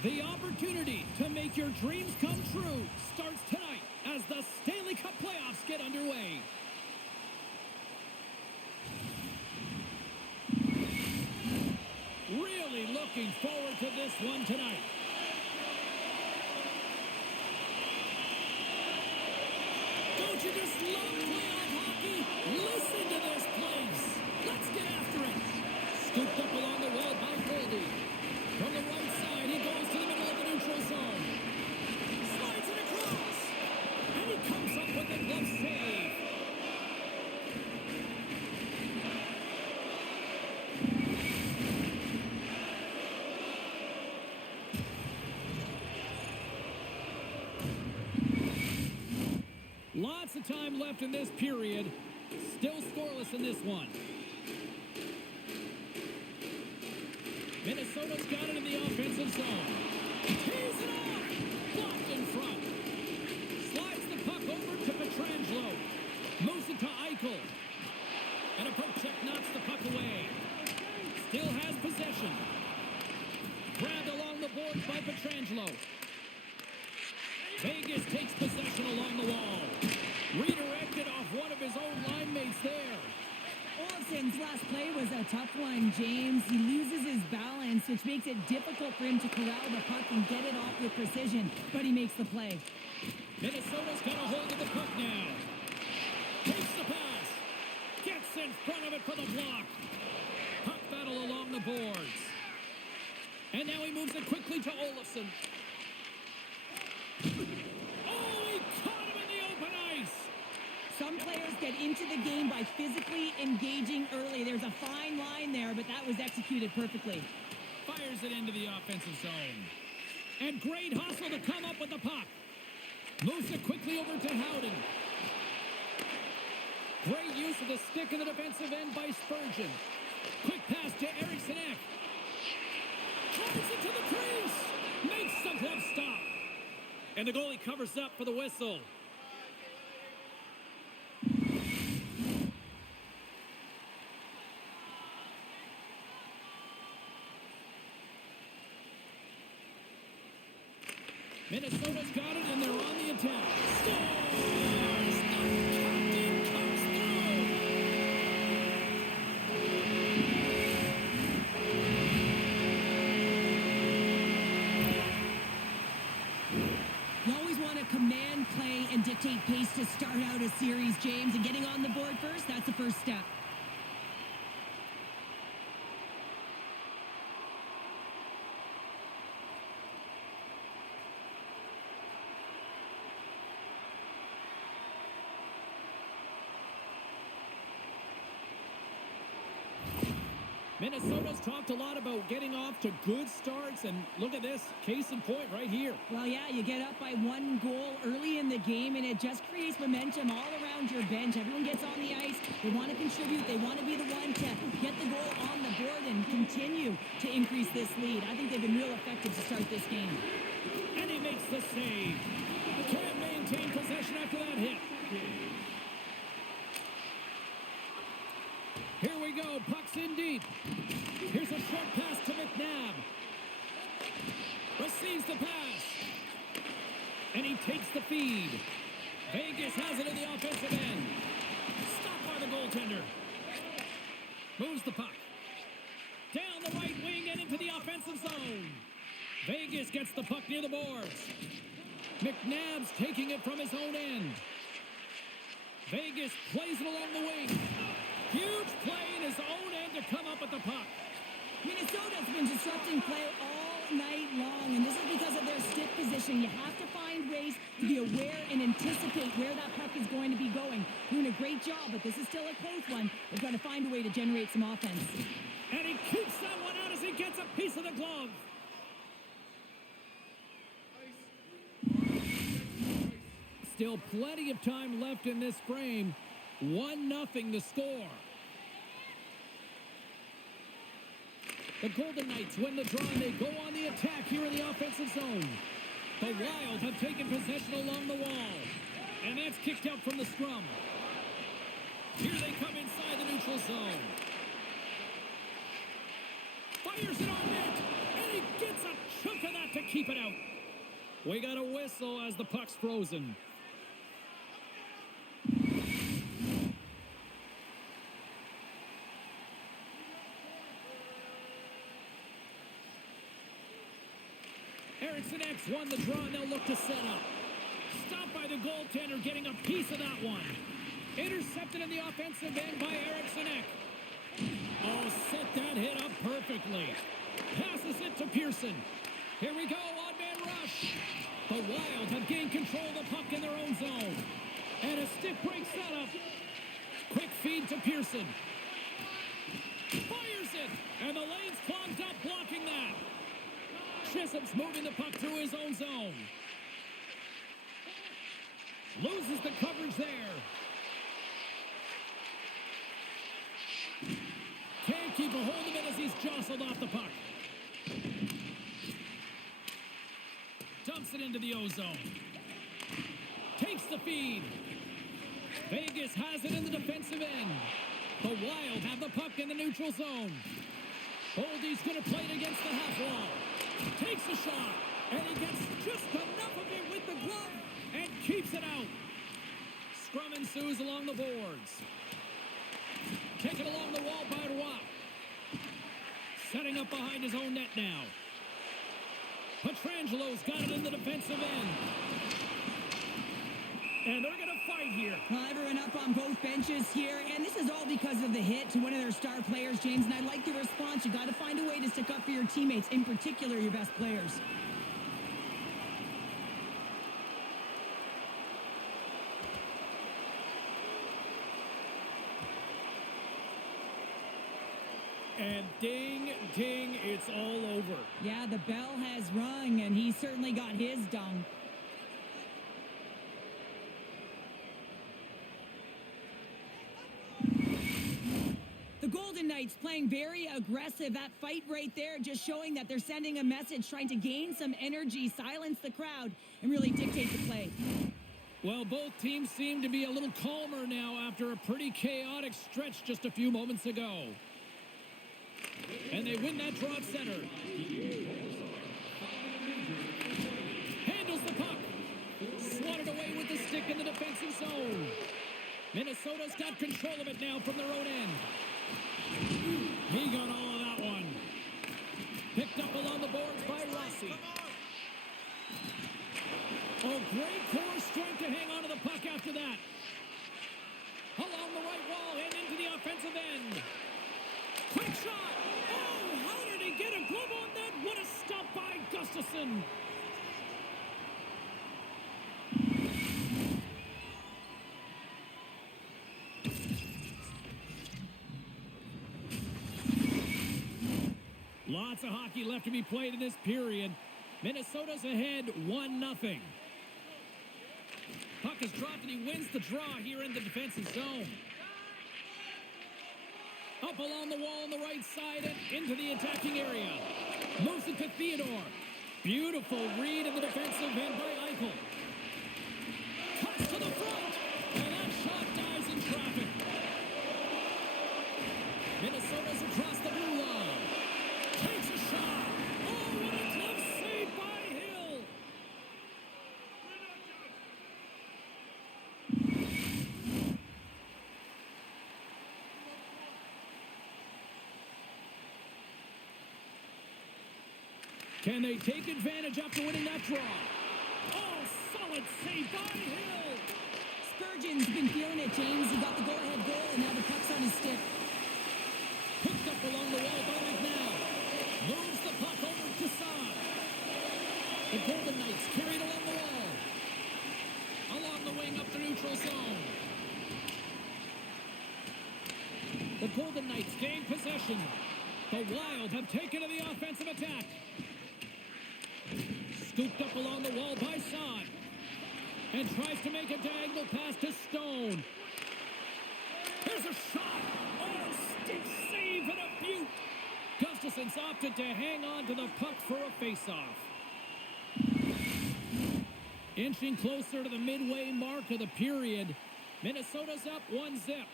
The opportunity to make your dreams come true starts tonight as the Stanley Cup playoffs get underway. Really looking forward to this one tonight. Don't you just love playoff hockey? Listen to this place. Let's get after it. Scooped up along the wall by Goldie. From the right side, he goes to the middle of the neutral zone. Slides it across. And he comes up with the glove save. Lots of time left in this period. Still scoreless in this one. Minnesota's got it in the offensive zone. Tees it off! Blocked in front. Slides the puck over to Pietrangelo. Moves it to Eichel. And a poke check knocks the puck away. Still has possession. Grabbed along the boards by Pietrangelo. Vegas takes possession along the wall. Redirected off one of his own line mates there. Olsen's last play was a tough one, James. He loses his balance, which makes it difficult for him to corral the puck and get it off with precision, but he makes the play. Minnesota's got a hold of the puck now. Takes the pass. Gets in front of it for the block. Puck battle along the boards. And now he moves it quickly to Olsen. Oh, he caught him in the open ice. Some players get into the game by physically engaging early. There's a fine line there, but that was executed perfectly. Fires it into the offensive zone. And great hustle to come up with the puck. Moves it quickly over to Howden. Great use of the stick in the defensive end by Spurgeon. Quick pass to Eriksson Ek. Drives it to the crease. Makes the glove stop. And the goalie covers up for the whistle. Minnesota's got it, and they're on the attack. Scores! The captain comes through! You always want to command play and dictate pace to start out a series, James, and getting on the board first, that's the first step. Minnesota's talked a lot about getting off to good starts, and look at this, case in point right here. Well, yeah, you get up by one goal early in the game, and it just creates momentum all around your bench. Everyone gets on the ice. They want to contribute. They want to be the one to get the goal on the board and continue to increase this lead. I think they've been real effective to start this game. And he makes the save. Can't maintain possession after that hit. Here we go, puck's in deep. Here's a short pass to McNabb. Receives the pass. And he takes the feed. Vegas has it in the offensive end. Stopped by the goaltender. Moves the puck. Down the right wing and into the offensive zone. Vegas gets the puck near the boards. McNabb's taking it from his own end. Vegas plays it along the wing. Huge play in his own end to come up with the puck. Minnesota's been disrupting play all night long, and this is because of their stick position. You have to find ways to be aware and anticipate where that puck is going to be going. Doing a great job, but this is still a close one. They've got to find a way to generate some offense. And he keeps that one out as he gets a piece of the glove. Still plenty of time left in this frame. 1-0 the score. The Golden Knights win the draw and they go on the attack here in the offensive zone. The Wild have taken possession along the wall. And that's kicked out from the scrum. Here they come inside the neutral zone. Fires it on net. And he gets a chunk of that to keep it out. We got a whistle as the puck's frozen. Eriksson X won the draw, and they'll look to set up. Stopped by the goaltender, getting a piece of that one. Intercepted in the offensive end by Eriksson Ek. Oh, set that hit up perfectly. Passes it to Pearson. Here we go, odd-man rush. The Wild have gained control of the puck in their own zone. And a stick break setup. Quick feed to Pearson. Fires it, and the lane's clogged up, blocking that. Chisholm's moving the puck through his own zone. Loses the coverage there. Can't keep a hold of it as he's jostled off the puck. Dumps it into the O-zone. Takes the feed. Vegas has it in the defensive end. The Wild have the puck in the neutral zone. Oldie's going to play it against the half wall. Takes a shot, and he gets just enough of it with the glove and keeps it out. Scrum ensues along the boards. Taken along the wall by Roy. Setting up behind his own net now. Petrangelo's got it in the defensive end. And they're going to fight here. Well, everyone up on both benches here, and this is all because of the hit to one of their star players, James, and I like the response. You got to find a way to stick up for your teammates, in particular your best players. And ding, ding, it's all over. Yeah, the bell has rung, and he certainly got his done. The Golden Knights playing very aggressive. That fight right there just showing that they're sending a message, trying to gain some energy, silence the crowd, and really dictate the play. Well, both teams seem to be a little calmer now after a pretty chaotic stretch just a few moments ago. And they win that draw at center. Handles the puck. Swatted away with the stick in the defensive zone. Minnesota's got control of it now from their own end. He got all of that one. Picked up along the boards by Rossi. Oh, great core strength to hang on to the puck after that. Along the right wall and into the offensive end. Quick shot. Oh, how did he get a glove on that? What a stop by Gustafsson. Lots of hockey left to be played in this period. Minnesota's ahead 1-0. Puck is dropped and he wins the draw here in the defensive zone. Up along the wall on the right side and into the attacking area. Moves it to Theodore. Beautiful read in the defensive end by Eichel. Cuts to the front, and that shot dies in traffic. Minnesota's across the blue line. Takes a shot. Oh, what a glove save by Hill. Can they take advantage after winning that draw? Oh, solid save by Hill. Spurgeon's been feeling it, James. He got the go-ahead goal, and now the puck's on his stick. Picked up along the wall by McNabb. Moves the puck over to Saad. The Golden Knights carried along the wall. Along the wing up the neutral zone. The Golden Knights gain possession. The Wild have taken to the offensive attack. Scooped up along the wall by Saad. And tries to make a diagonal pass to Stone. There's a shot. Oh, stick save and a beaut. Gustafsson's opted to hang on to the puck for a faceoff. Inching closer to the midway mark of the period. Minnesota's up 1-0.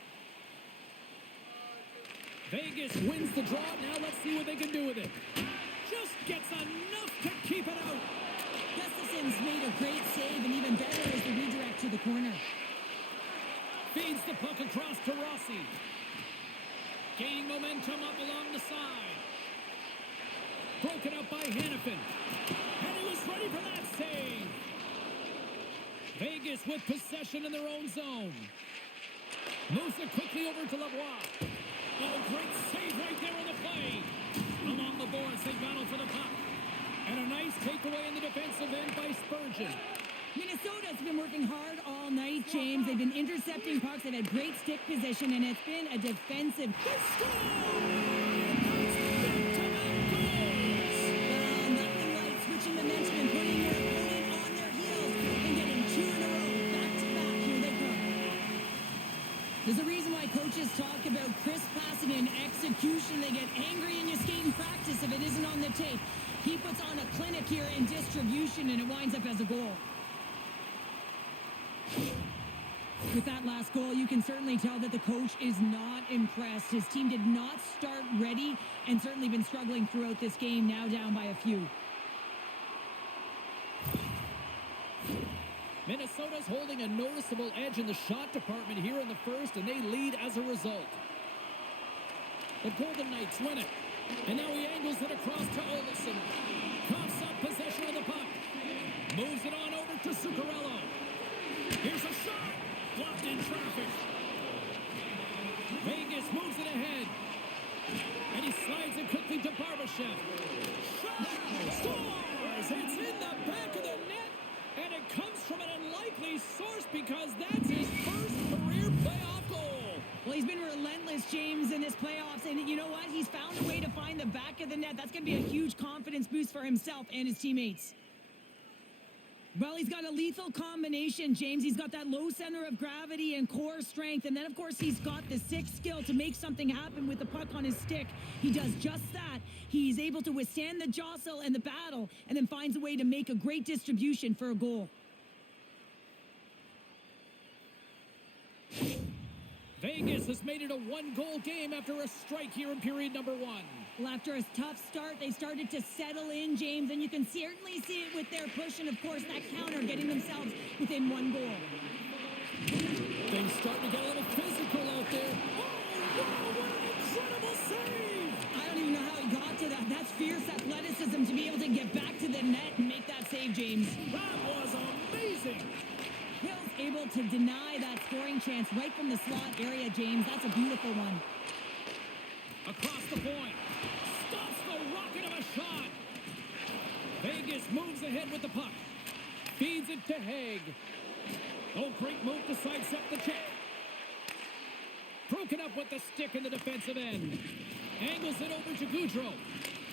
Vegas wins the draw. Now let's see what they can do with it. Just Gets enough to keep it out. Gustafson's made a great save, and even better is the redirect to the corner. Feeds the puck across to Rossi. Gaining momentum up along the side. Broken up by Hannafin. And he was ready for that save. Vegas with possession in their own zone. Moves it quickly over to Lavoie. Oh, great save right there on the play. Along the boards, they battle for the puck. And a nice takeaway in the defensive end by Spurgeon. Minnesota's been working hard all night, James. They've been intercepting pucks. They've had great stick position, and it's been a defensive... They score! Nothing like switching momentum and putting your opponent on their heels and getting 2 in a row. Back to back, here they come. There's a reason why coaches talk about crisp passing and execution. They get angry and you skate in practice if it isn't on the tape. He puts on a clinic here in distribution, and it winds up as a goal. With that last goal, you can certainly tell that the coach is not impressed. His team did not start ready and certainly been struggling throughout this game, now down by a few. Minnesota's holding a noticeable edge in the shot department here in the first, and they lead as a result. The Golden Knights win it. And now he angles it across to Olsen. Coughs up possession of the puck. Moves it on over to Zuccarello. Here's a shot. Blocked in traffic. Vegas moves it ahead. And he slides it quickly to Barbashev. Shot! Scores! It's in the back of the net. And it comes from an unlikely source because that's his first career playoff goal. Well, he's been relentless, James, in this playoffs. And you know what? He's found a way to find the back of the net. That's going to be a huge confidence boost for himself and his teammates. Well, he's got a lethal combination, James. He's got that low center of gravity and core strength. And then, of course, he's got the sick skill to make something happen with the puck on his stick. He does just that. He's able to withstand the jostle and the battle and then finds a way to make a great distribution for a goal. Vegas has made it a one-goal game after a strike here in period number 1. Well, after a tough start, they started to settle in, James, and you can certainly see it with their push and, of course, that counter getting themselves within 1 goal. Things starting to get a little physical out there. Oh, wow, what an incredible save! I don't even know how he got to that. That's fierce athleticism to be able to get back to the net and make that save, James. That was amazing! Hill's able to deny that scoring chance right from the slot area, James. That's a beautiful one. Across the point. Stops the rocket of a shot. Vegas moves ahead with the puck. Feeds it to Haig. Oh, great move to sidestep the check. Broken up with the stick in the defensive end. Angles it over to Goudreau.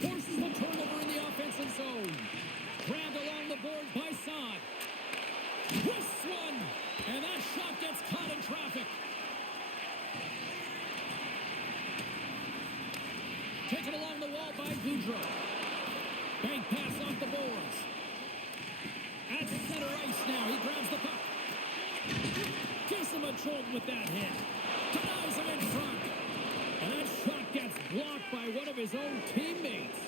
Forces the turnover in the offensive zone. Grabbed along the boards by Saad. Twists one, and that shot gets caught in traffic. Taken along the wall by Goudreau. Bank pass off the boards. At center ice now, he grabs the puck. Gives him a jolt with that hit. Denies him in front. And that shot gets blocked by one of his own teammates.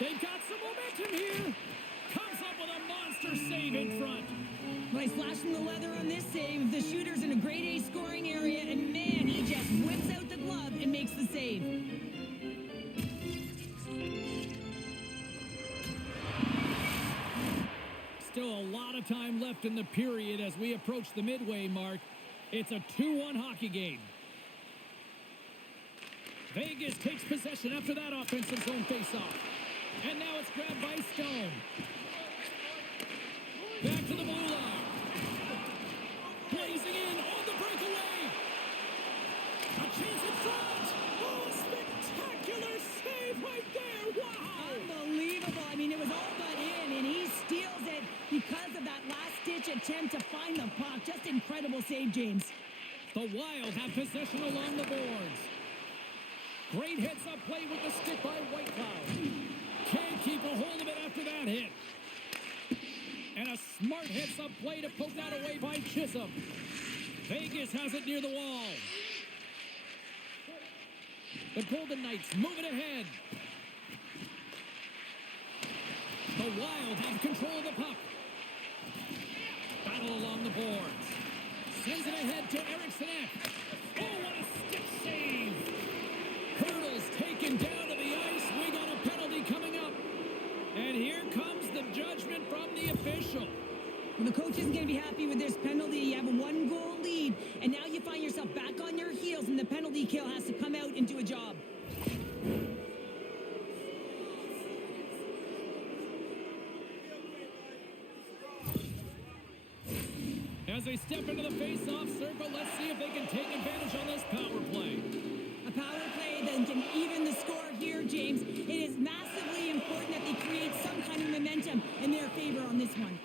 They've got some momentum here. Comes up with a monster save in front. Well, he's flashing the leather on this save. The shooter's in a grade A scoring area, and man, he just whips out the glove and makes the save. Still a lot of time left in the period as we approach the midway mark. It's a 2-1 hockey game. Vegas takes possession after that offensive zone faceoff. And now it's grabbed by Stone. Back to the blue line. Blazing in on the breakaway. A chance in front. Oh, a spectacular save right there. Wow. Unbelievable. I mean, it was all but in, and he steals it because of that last-ditch attempt to find the puck. Just incredible save, James. The Wild have possession along the boards. Great heads-up play with the stick by Whitecloud. Can't keep a hold of it after that hit. And a smart heads-up play to poke that away by Chisholm. Vegas has it near the wall. The Golden Knights move it ahead. The Wild have control of the puck. Battle along the boards. Sends it ahead to Eriksson. Oh, what a stick save. Hurdles taken down to the ice. We got a penalty coming up. And here comes the judgment from the official. Well, the coach isn't going to be happy with this penalty. You have a 1-goal lead, and now you find yourself back on your heels, and the penalty kill has to come out and do a job. As they step into the face-off circle, let's see if they can take advantage on this power play. A power play that can even the score here, James. It is massively important that they create some kind of momentum in their favor on this one.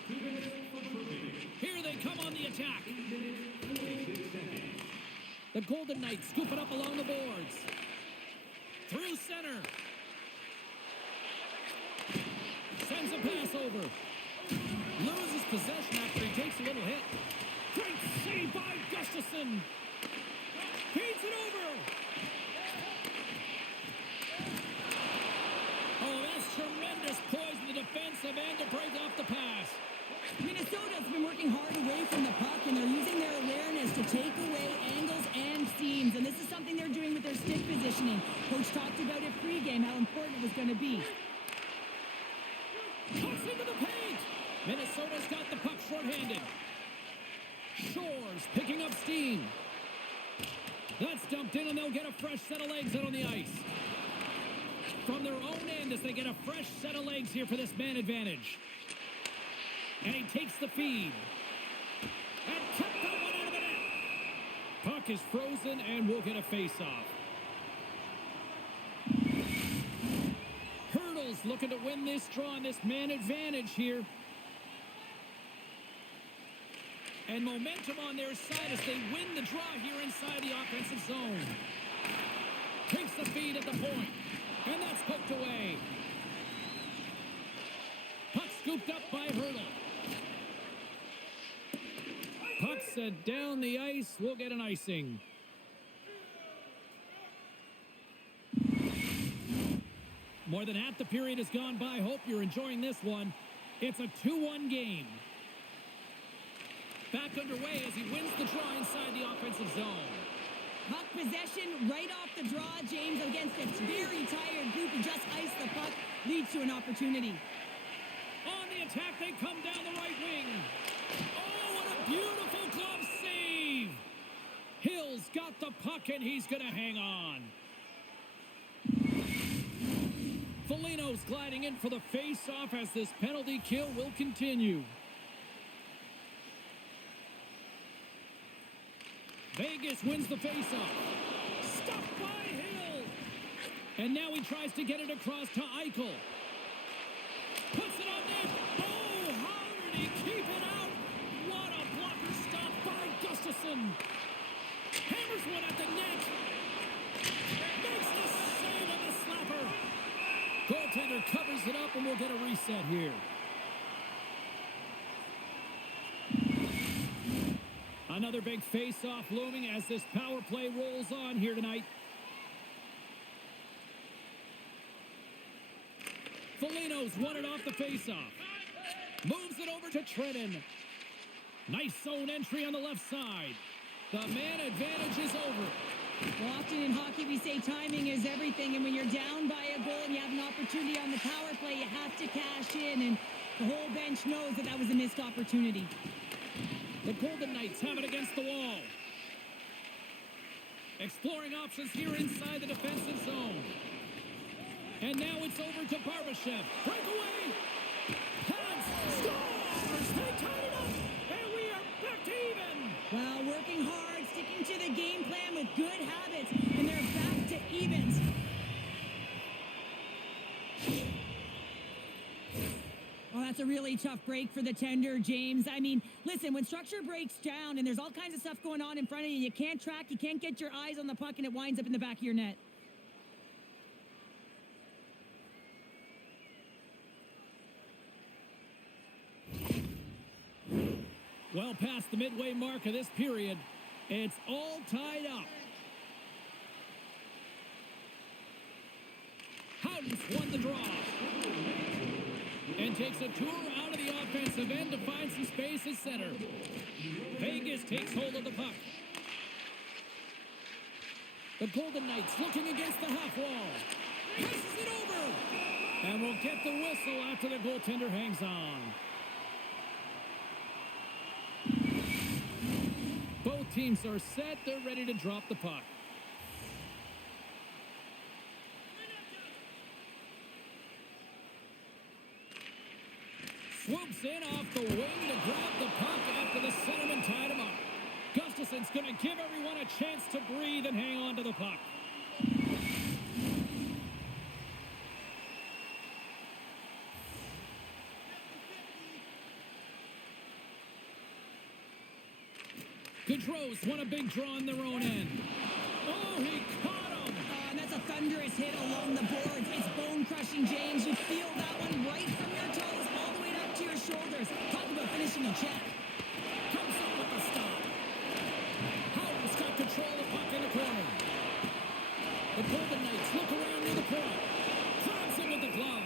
Here they come on the attack. The Golden Knights scoop it up along the boards. Through center. Sends a pass over. Loses possession after he takes a little hit. Great save by Gustafsson. Feeds it over. Oh, that's tremendous poise in the defensive end to break off the pass. Minnesota's been working hard away from the puck, and they're using their awareness to take away angles and seams. And this is something they're doing with their stick positioning. Coach talked about it pregame, how important it was going to be. Toss into the paint. Minnesota's got the puck shorthanded. Shores picking up steam. That's dumped in, and they'll get a fresh set of legs out on the ice. From their own end as they get a fresh set of legs here for this man advantage. And he takes the feed. And kept that one out of the net. Puck is frozen, and we'll get a face-off. Hurdles looking to win this draw and this man advantage here. And momentum on their side as they win the draw here inside the offensive zone. Takes the feed at the point. And that's poked away. Puck scooped up by Hurdle. Puck set down the ice. We'll get an icing. More than half the period has gone by. Hope you're enjoying this one. It's a 2-1 game. Back underway as he wins the draw inside the offensive zone. Puck possession right off the draw, James, against a very tired group who just iced the puck, leads to an opportunity. On the attack, they come down the right wing. Oh, what a beautiful glove save. Hill's got the puck, and he's going to hang on. Foligno's gliding in for the face-off as this penalty kill will continue. Vegas wins the face-off. Stopped by Hill. And now he tries to get it across to Eichel. Puts it on net. Oh, how did he keep it out? What a blocker stop by Gustafsson. Hammers one at the net. Makes the save on the slapper. Goaltender covers it up, and we'll get a reset here. Another big face-off looming as this power play rolls on here tonight. Foligno's won it off the face-off. Moves it over to Trenton. Nice zone entry on the left side. The man advantage is over. Well, often in hockey we say timing is everything, and when you're down by a goal and you have an opportunity on the power play, you have to cash in, and the whole bench knows that that was a missed opportunity. The Golden Knights have it against the wall. Exploring options here inside the defensive zone. And now it's over to Barbashev. Breakaway. Pass. Scores. They tied it up. And we are back to even. Well, working hard, sticking to the game plan with good habits, and they're back to evens. Well, that's a really tough break for the tender, James. I mean, listen, when structure breaks down and there's all kinds of stuff going on in front of you, you can't track, you can't get your eyes on the puck, and it winds up in the back of your net. Well past the midway mark of this period, it's all tied up. Howden's won the draw. And takes a tour out of the offensive end to find some space at center. Vegas takes hold of the puck. The Golden Knights looking against the half wall. Passes it over. And we'll get the whistle after the goaltender hangs on. Both teams are set. They're ready to drop the puck. Swoops in off the wing to grab the puck after the centerman tied him up. Gustafson's going to give everyone a chance to breathe and hang on to the puck. Gaudreau's won a big draw in their own end. Oh, he caught him! And that's a thunderous hit along the boards. It's bone-crushing, James. You feel that one right from your toes all the way up to your shoulders. Talk about finishing a check. Comes up with the stop. Howard's got control of the puck in the corner. The Golden Knights look around near the point. Grabs him with the glove.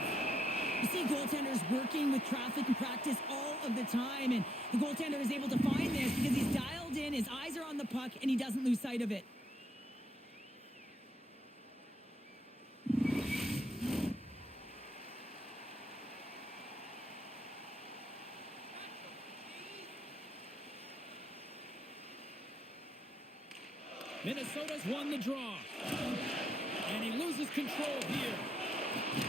You see goaltenders working with traffic and practice all of the time, and the goaltender is able to find this because he's dialed in, his eyes are on the puck, and he doesn't lose sight of it. Minnesota's won the draw. And he loses control here.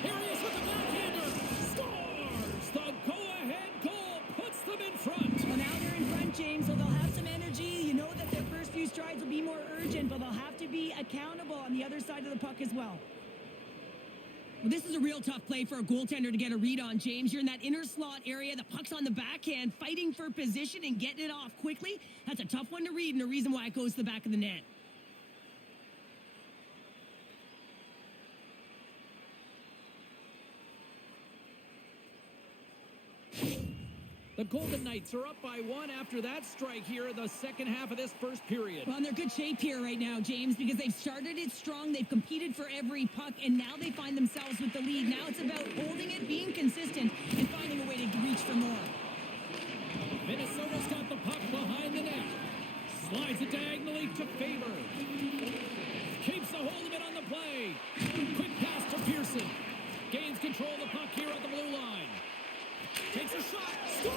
Here he is with the backhander. Scores! The go-ahead goal puts them in front. Well, now they're in front, James, so they'll have some energy. You know that their first few strides will be more urgent, but they'll have to be accountable on the other side of the puck as well. Well, this is a real tough play for a goaltender to get a read on, James. You're in that inner slot area. The puck's on the backhand, fighting for position and getting it off quickly. That's a tough one to read, and a reason why it goes to the back of the net. The Golden Knights are up by one after that strike here in the second half of this first period. Well, in their good shape here right now, James, because they've started it strong. They've competed for every puck, and now they find themselves with the lead. Now it's about holding it, being consistent, and finding a way to reach for more. Minnesota's got the puck behind the net. Slides it diagonally to Faber. Keeps a hold of it on the play. Quick pass to Pearson. Gains control of the puck here at the blue line. Takes a shot. Scores!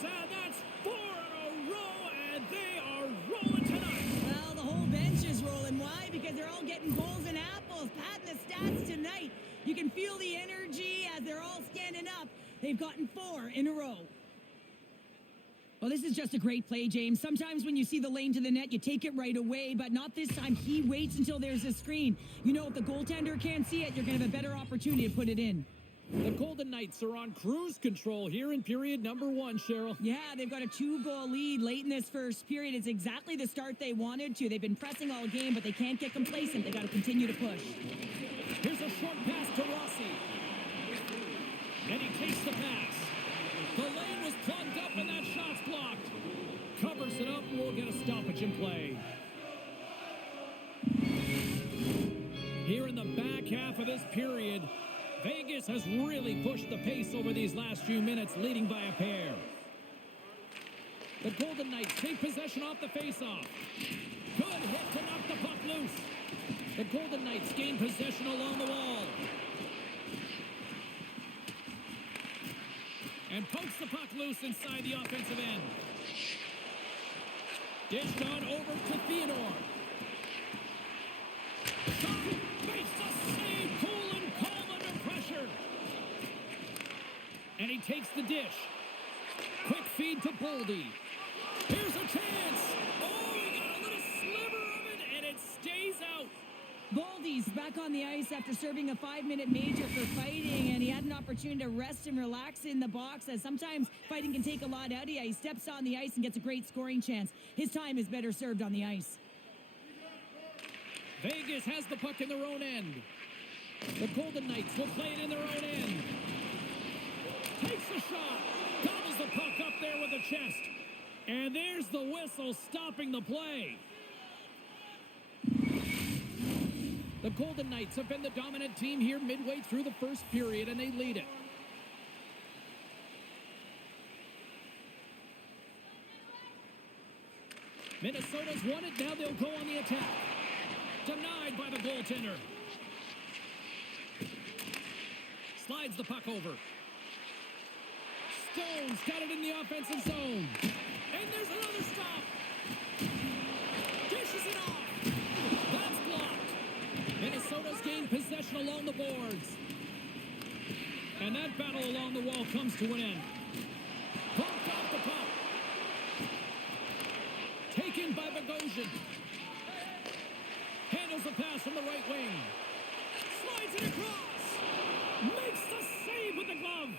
And that's 4 in a row, and they are rolling tonight. Well, the whole bench is rolling. Why? Because they're all getting goals and apples. Patting the stats tonight. You can feel the energy as they're all standing up. They've gotten 4 in a row. Well, this is just a great play, James. Sometimes when you see the lane to the net, you take it right away, but not this time. He waits until there's a screen. You know, if the goaltender can't see it, you're going to have a better opportunity to put it in. The Golden Knights are on cruise control here in period number 1, Cheryl. Yeah, they've got a 2-goal lead late in this first period. It's exactly the start they wanted to. They've been pressing all game, but they can't get complacent. They got to continue to push. Here's a short pass to Rossi. And he takes the pass. The lane was plugged up and that shot's blocked. Covers it up and we'll get a stoppage in play. Here in the back half of this period, Vegas has really pushed the pace over these last few minutes, leading by a pair. The Golden Knights take possession off the faceoff. Good hit to knock the puck loose. The Golden Knights gain possession along the wall. And pokes the puck loose inside the offensive end. Dished on over to Theodore. Shot, makes the save, cool and calm under pressure. And he takes the dish. Quick feed to Boldy. Here's a chance. Oh, he got a little sliver of it, and it stays out. Boldy's back on the ice after serving a 5-minute major for fighting, and he had an opportunity to rest and relax in the box, as sometimes fighting can take a lot out of you. He steps on the ice and gets a great scoring chance. His time is better served on the ice. Vegas has the puck in their own end. The Golden Knights will play it in their own end. Takes the shot. Gobbles the puck up there with the chest. And there's the whistle stopping the play. The Golden Knights have been the dominant team here midway through the first period, and they lead it. Minnesota's won it. Now they'll go on the attack. Denied by the goaltender. Slides the puck over. Stone's got it in the offensive zone. And there's another stop. Dishes it off. That's blocked. Minnesota's gained possession along the boards. And that battle along the wall comes to an end. Pumped off the puck. Taken by Bogosian. Handles the pass from the right wing. Slides it across. Makes the save with the glove.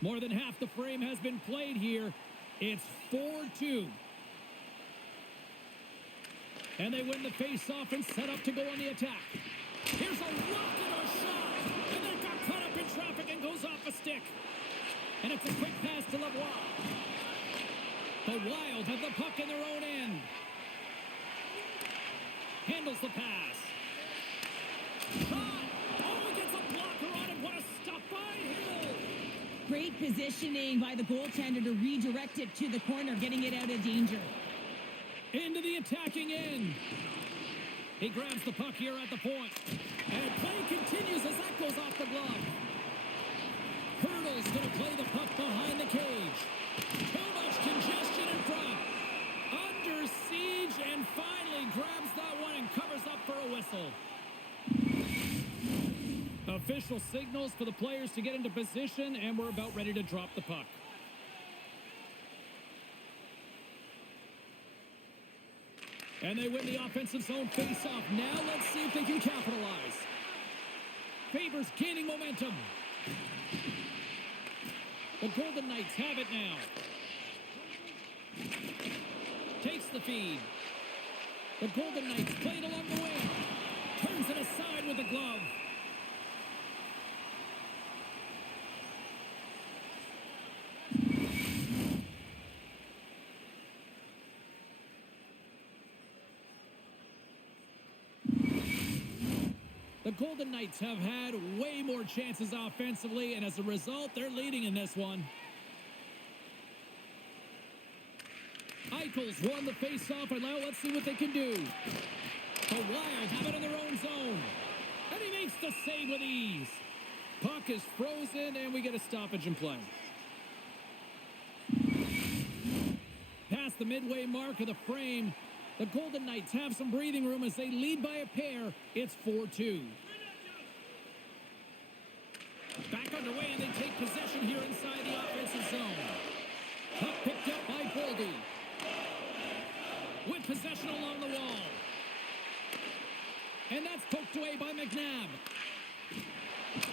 More than half the frame has been played here. It's 4-2. And they win the face-off and set up to go on the attack. Here's a rocket of a shot. And then got caught up in traffic and goes off a stick. And it's a quick pass to Lavoie. The Wild have the puck in their own end. Handles the pass. Shot! Oh, he gets a blocker on it. What a stop by Hill! Great positioning by the goaltender to redirect it to the corner, getting it out of danger. Into the attacking end. He grabs the puck here at the point. And play continues as that goes off the glove. Hurdle's going to play the puck behind the cage. Too much congestion in front. Under siege and finally grabs that one and covers up for a whistle. Official signals for the players to get into position, and we're about ready to drop the puck. And they win the offensive zone face-off. Now let's see if they can capitalize. Favors gaining momentum. The Golden Knights have it now. Takes the feed. The Golden Knights played along the wing. Turns it aside with the glove. The Golden Knights have had way more chances offensively, and as a result, they're leading in this one. Eichel's won the face-off, and now let's see what they can do. The Wild have it in their own zone. And he makes the save with ease. Puck is frozen, and we get a stoppage in play. Past the midway mark of the frame, the Golden Knights have some breathing room as they lead by a pair. It's 4-2. Back underway, and they take possession here inside the offensive zone. Puck picked up by Boldy. With possession along the wall. And that's poked away by McNabb.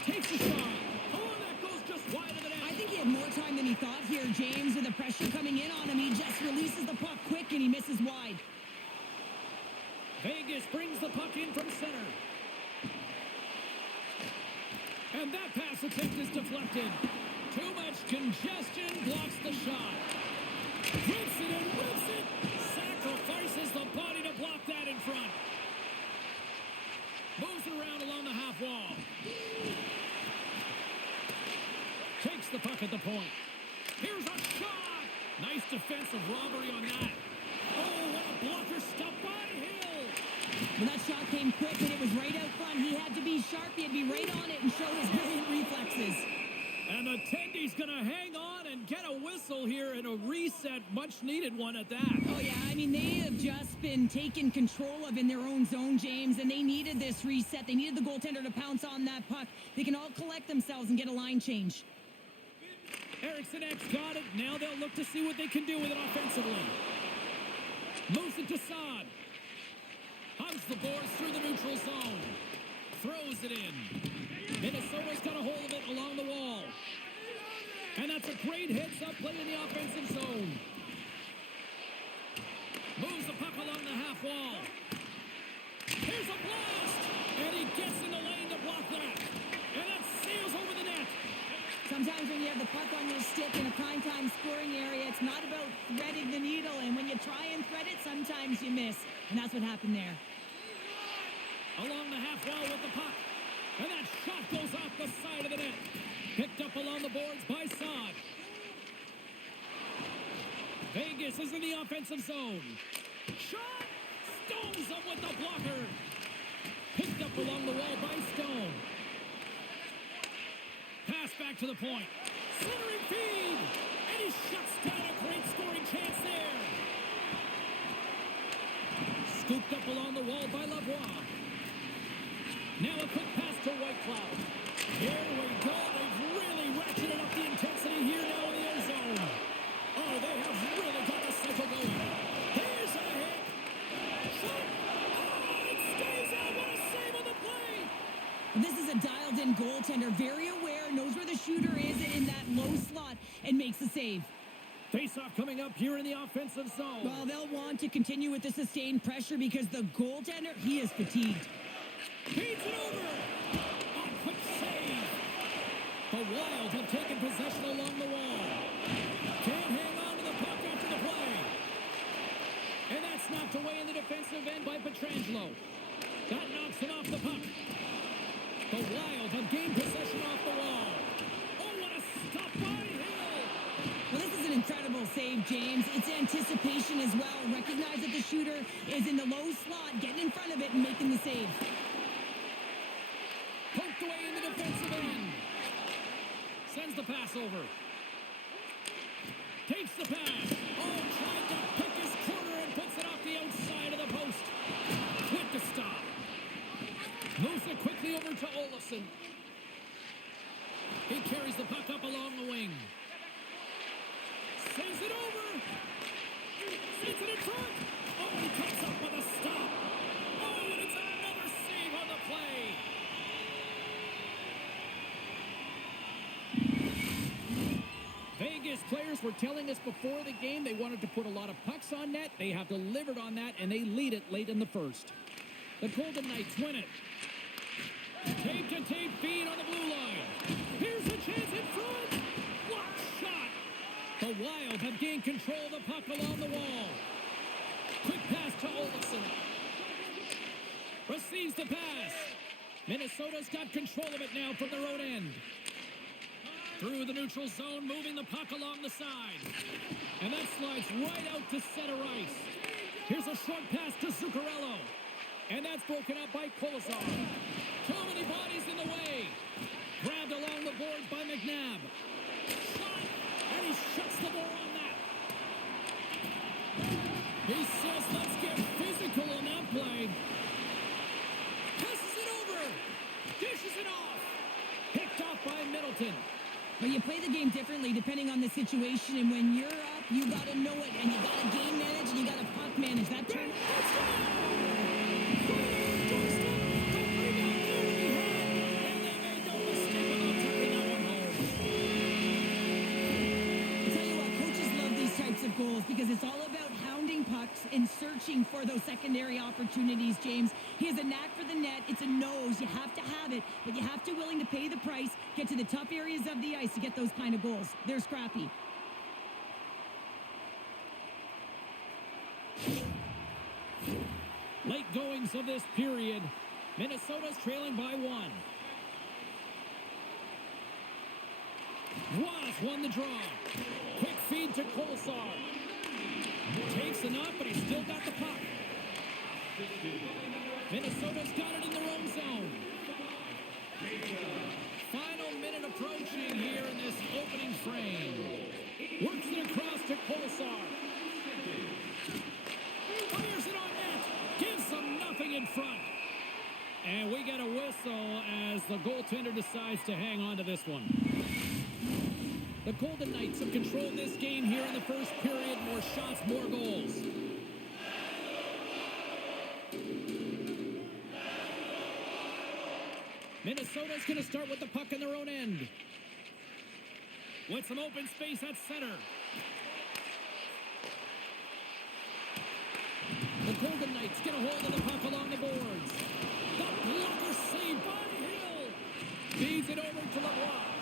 Takes a shot. Oh, that goes just wide of the net. I think he had more time than he thought here, James. With the pressure coming in on him, he just releases the puck quick and he misses wide. Vegas brings the puck in from center. And that pass attempt is deflected. Too much congestion blocks the shot. Rips it and rips it. Sacrifices the body to block that in front. Moves it around along the half wall. Takes the puck at the point. Here's a shot. Nice defensive robbery on that. Oh, what a blocker stop by Hill. When that shot came quick and it was right out front, he had to be sharp. He had to be right on it and show his brilliant reflexes. And the Tendy's going to hang on and get a whistle here and a reset, much needed one at that. Oh, yeah, I mean, they have just been taken control of in their own zone, James, and they needed this reset. They needed the goaltender to pounce on that puck. They can all collect themselves and get a line change. Eriksson X got it. Now they'll look to see what they can do with it offensively. Moves it to Saad. Hugs the boards through the neutral zone. Throws it in. Minnesota's got a hold of it along the wall. And that's a great heads-up play in the offensive zone. Moves the puck along the half wall. Here's a blast! And he gets in the lane to block that. And that sails over the net. Sometimes when you have the puck on your stick in a prime-time scoring area, it's not about threading the needle. And when you try and thread it, sometimes you miss. And that's what happened there. Along the half wall with the puck. And that shot goes off the side of the net. Picked up along the boards by Saad. Vegas is in the offensive zone. Shot! Stones up with the blocker. Picked up along the wall by Stone. Pass back to the point. Centering feed! And he shuts down a great scoring chance there. Scooped up along the wall by Lavoie. Now a quick pass to Whitecloud. Here we go. They've really ratcheted up the intensity here now in the end zone. Oh, they have really got the cycle going. Here's a hit. Shot. Oh, it stays out. What a save on the play. This is a dialed-in goaltender, very aware, knows where the shooter is in that low slot, and makes the save. Face-off coming up here in the offensive zone. Well, they'll want to continue with the sustained pressure because the goaltender, he is fatigued. Feeds it over. A quick save. The Wild have taken possession along the wall. Can't hang on to the puck after the play. And that's knocked away in the defensive end by Pietrangelo. That knocks him off the puck. The Wild have gained possession off the wall. Oh, what a stop by Hill. Well, this is an incredible save, James. It's anticipation as well. Recognize that the shooter is in the low slot, getting in front of it and making the save. Poked away in the defensive end. Sends the pass over. Takes the pass. Oh, tried to pick his corner and puts it off the outside of the post. Quick to stop. Moves it quickly over to Olofsson. He carries the puck up along the wing. Sends it over. Sends it in front. Oh, he comes up with a stop. Oh, and it's another save on the play. Vegas players were telling us before the game they wanted to put a lot of pucks on net. They have delivered on that, and they lead it late in the first. The Golden Knights win it. Tape-to-tape feed on the blue line. Here's a chance in front. Blocked shot. The Wild have gained control of the puck along the wall. Quick pass to Olofsson. Receives the pass. Minnesota's got control of it now from their own end. Through the neutral zone, moving the puck along the side. And that slides right out to center ice. Here's a short pass to Zuccarello. And that's broken up by Kolesar. Too many bodies in the way. Grabbed along the boards by McNabb. Shot, and he shuts the door on that. He says, let's get physical on that play. Passes it over. Dishes it off. Picked off by Middleton. Well, you play the game differently depending on the situation, and when you're up, you got to know it, and you got to game manage, and you got to puck manage. That turn. Of goals because it's all about hounding pucks and searching for those secondary opportunities, James. He has a knack for the net. It's a nose. You have to have it, but you have to willing to pay the price, get to the tough areas of the ice to get those kind of goals. They're scrappy. Late goings of this period. Minnesota's trailing by 1. Ross won the draw. Quick feed to Kolesar. Takes enough, but he's still got the puck. Minnesota's got it in their own zone. Final minute approaching here in this opening frame. Works it across to Kolesar. Fires it on net. Gives them nothing in front. And we get a whistle as the goaltender decides to hang on to this one. The Golden Knights have controlled this game here in the first period. More shots, more goals. Minnesota's going to start with the puck in their own end. With some open space at center. The Golden Knights get a hold of the puck along the boards. The blocker saved by Hill. Feeds it over to Lavoie.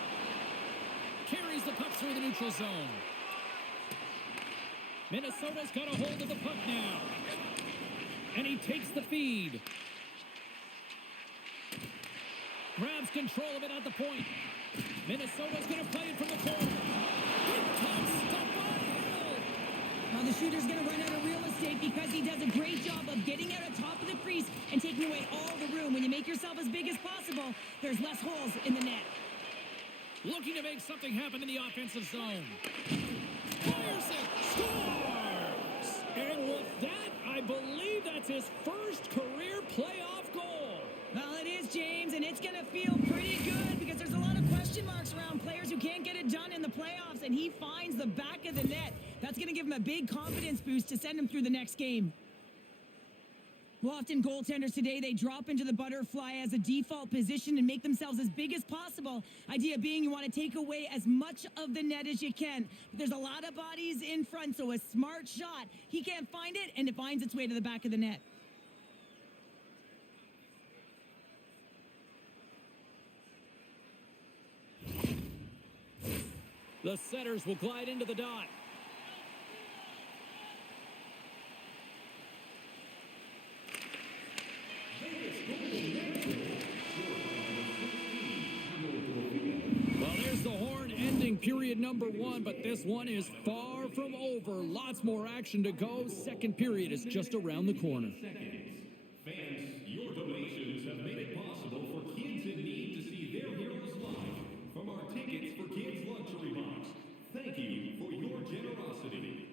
Carries the puck through the neutral zone. Minnesota's got a hold of the puck now. And he takes the feed. Grabs control of it at the point. Minnesota's going to play it from the corner. Big touch, stopped by Hill. Well, the shooter's going to run out of real estate because he does a great job of getting out of top of the crease and taking away all the room. When you make yourself as big as possible, there's less holes in the net. Looking to make something happen in the offensive zone. Fires it, scores! And with that, I believe that's his first career playoff goal. Well, it is, James, and it's going to feel pretty good because there's a lot of question marks around players who can't get it done in the playoffs, and he finds the back of the net. That's going to give him a big confidence boost to send him through the next game. Well, often goaltenders today, they drop into the butterfly as a default position and make themselves as big as possible. Idea being you want to take away as much of the net as you can. But there's a lot of bodies in front, so a smart shot, he can't find it, and it finds its way to the back of the net. The setters will glide into the dot. Well, there's the horn ending period number 1, but this one is far from over. Lots more action to go. Second period is just around the corner. Fans, your donations have made it possible for kids in need to see their heroes live from our Tickets for Kids luxury box. Thank you for your generosity.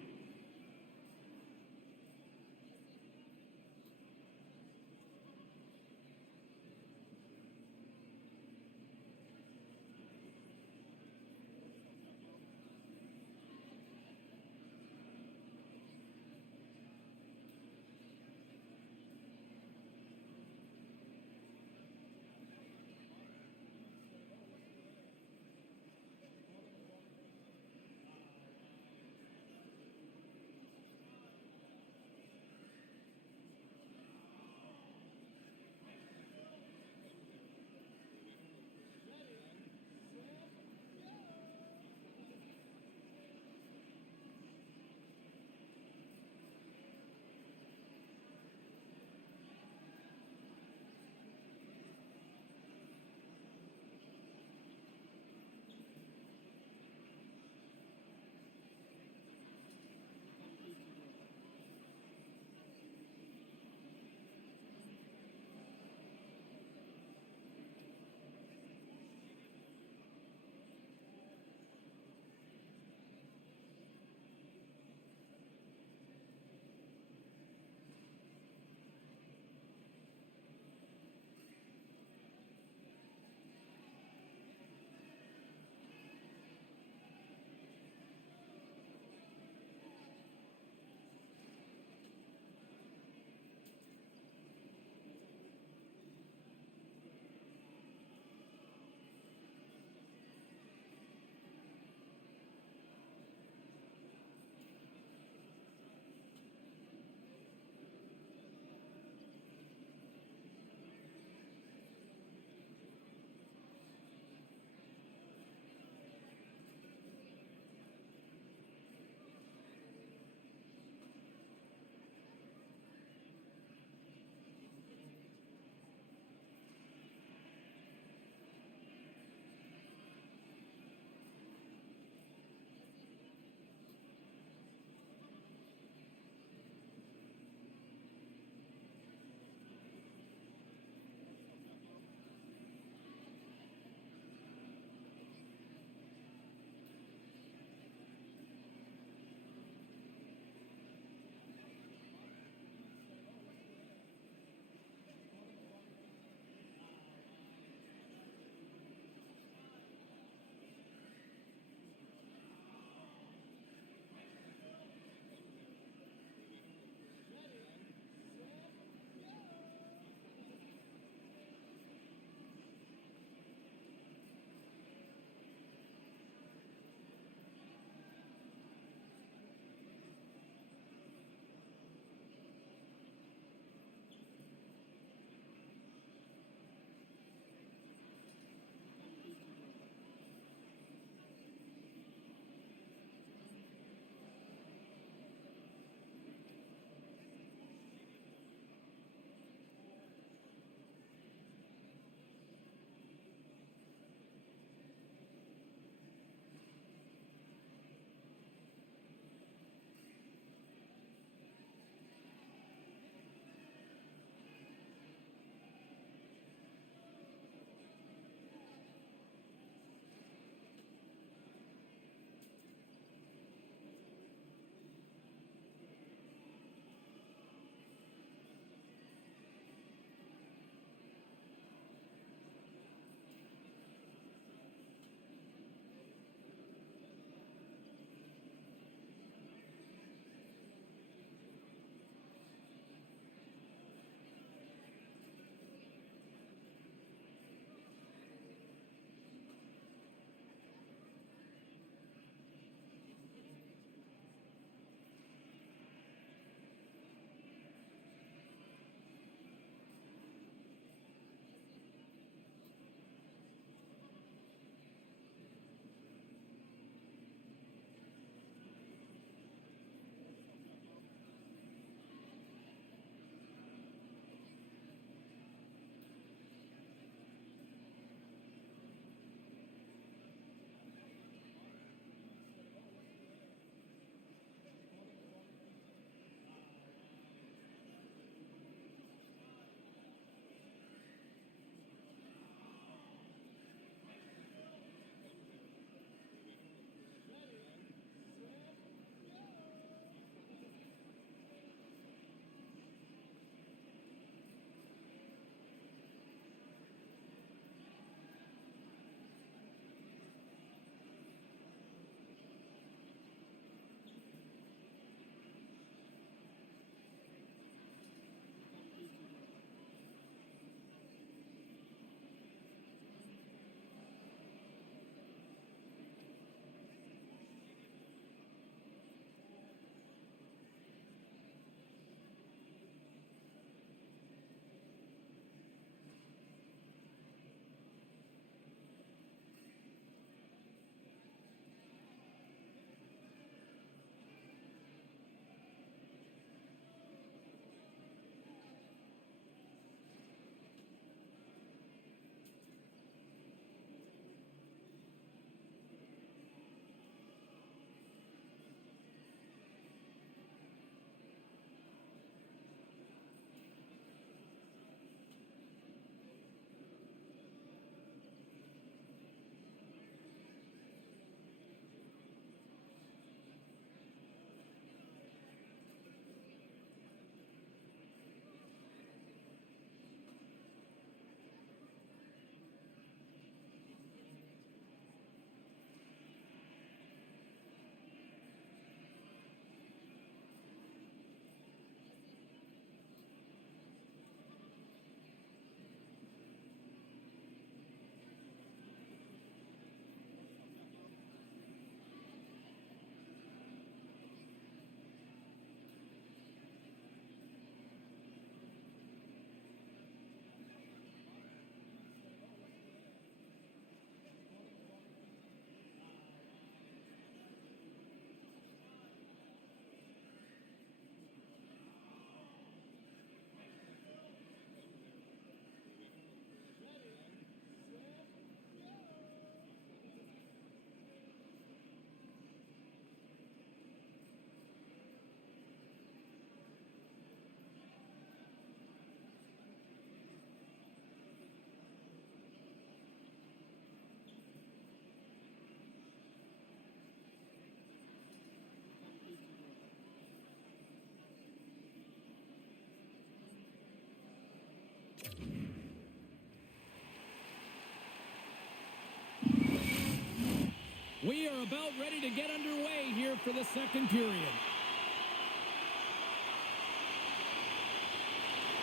starting to get underway here for the second period.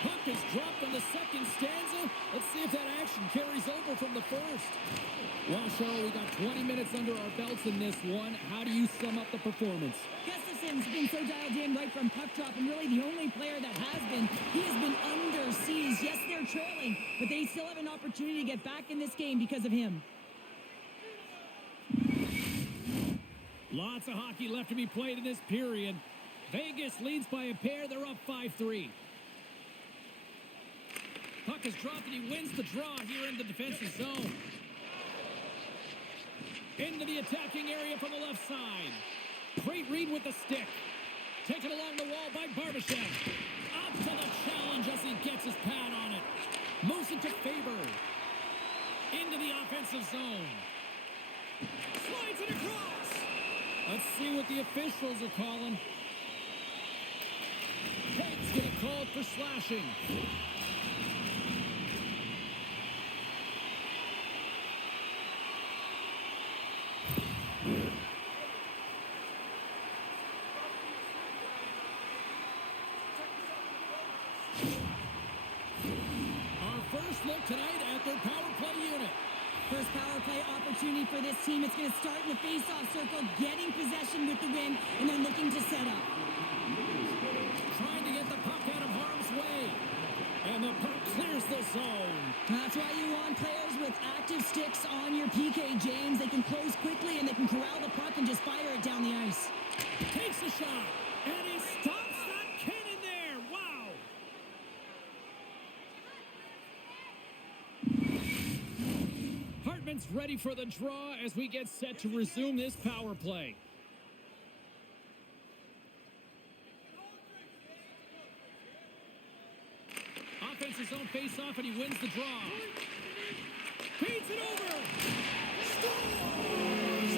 Puck is dropped on the second stanza. Let's see if that action carries over from the first. Well, Cheryl, we got 20 minutes under our belts in this one. How do you sum up the performance? Gustafson's been so dialed in right from puck drop, and really the only player that has been. He has been under siege. Yes, they're trailing, but they still have an opportunity to get back in this game because of him. Lots of hockey left to be played in this period. Vegas leads by a pair. They're up 5-3. Puck is dropped, and he wins the draw here in the defensive zone. Into the attacking area from the left side. Great read with the stick. Taken along the wall by Barbashev. Up to the challenge as he gets his pad on it. Moves it to Faber. Into the offensive zone. Slides it across. Let's see what the officials are calling. Peg's going to call for slashing. Look tonight at their power play unit. First power play opportunity for this team. It's going to start in the face-off circle, getting possession with the win, and then looking to set up. Trying to get the puck out of harm's way. And the puck clears the zone. That's why you want players with active sticks on your PK, James. They can close quickly, and they can corral the puck and just fire it down the ice. Takes a shot, and he stops that cannon there. Wow. Hartman's ready for the draw as we get set to resume this power play. Offensive zone face-off, and he wins the draw. Feeds it over. Scores!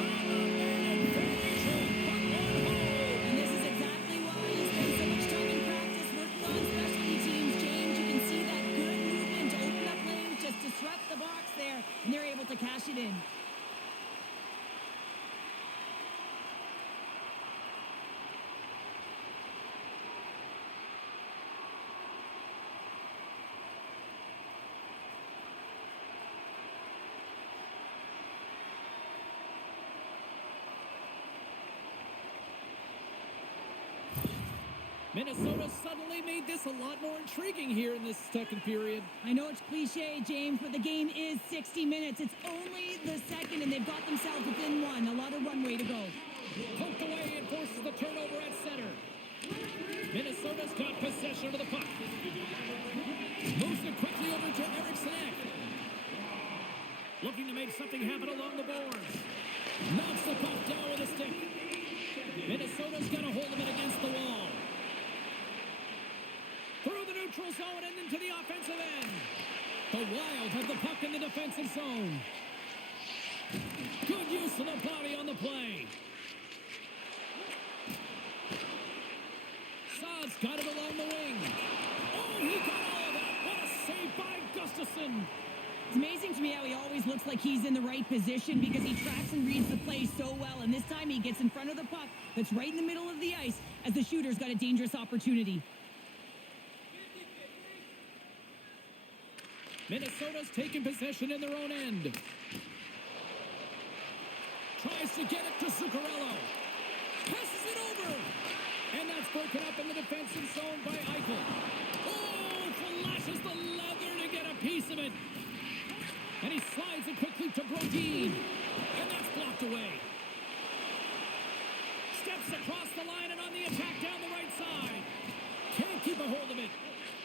And this is exactly why you spend so much time in practice working on specialty teams, James. You can see that good movement to open up lanes, just disrupt the box there, and they're able to cash it in. Minnesota suddenly made this a lot more intriguing here in this second period. I know it's cliche, James, but the game is 60 minutes. It's only the second, and they've got themselves within one. A lot of runway to go. Poked away and forces the turnover at center. Minnesota's got possession of the puck. Moves it quickly over to Eriksson. Looking to make something happen along the boards. Knocks the puck down with a stick. Minnesota's got a hold of it against the wall. Through the neutral zone and into the offensive end. The Wild have the puck in the defensive zone. Good use of the body on the play. Saad's got it along the wing. Oh, he got all of that. What a save by Gustafsson. It's amazing to me how he always looks like he's in the right position because he tracks and reads the play so well. And this time he gets in front of the puck that's right in the middle of the ice as the shooter's got a dangerous opportunity. Minnesota's taking possession in their own end. Tries to get it to Zuccarello. Passes it over. And that's broken up in the defensive zone by Eichel. Oh, flashes the leather to get a piece of it. And he slides it quickly to Brodin. And that's blocked away. Steps across the line and on the attack down the right side. Can't keep a hold of it.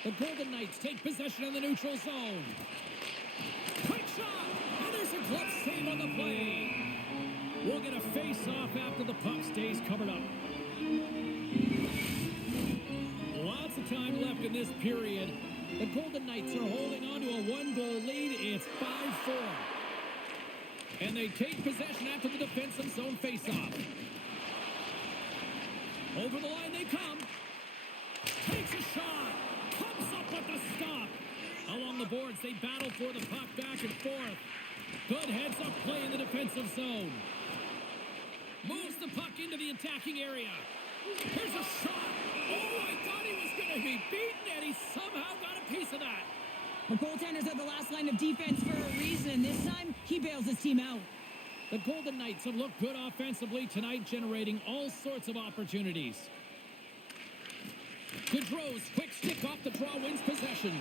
The Golden Knights take possession in the neutral zone. Quick shot! And there's a glove save on the play. We'll get a face-off after the puck stays covered up. Lots of time left in this period. The Golden Knights are holding on to a one-goal lead. It's 5-4. And they take possession after the defensive zone face-off. Over the line they come. Takes a shot. Comes up with the stop. Along the boards, they battle for the puck back and forth. Good heads-up play in the defensive zone. Moves the puck into the attacking area. Here's a shot. Oh, I thought he was going to be beaten, and he somehow got a piece of that. The goaltenders are the last line of defense for a reason, and this time he bails his team out. The Golden Knights have looked good offensively tonight, generating all sorts of opportunities. Gaudreau's quick stick off the draw wins possession.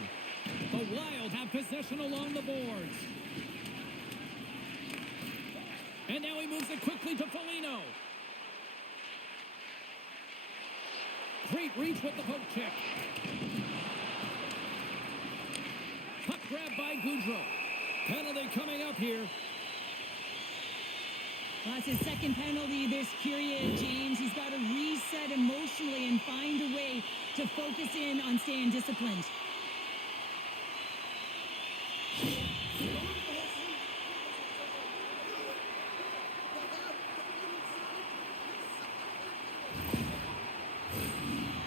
The Wild have possession along the boards. And now he moves it quickly to Foligno. Great reach with the poke check. Puck grab by Gaudreau. Penalty coming up here. Well, that's his second penalty this period, James. He's got to reset emotionally and find a way to focus in on staying disciplined.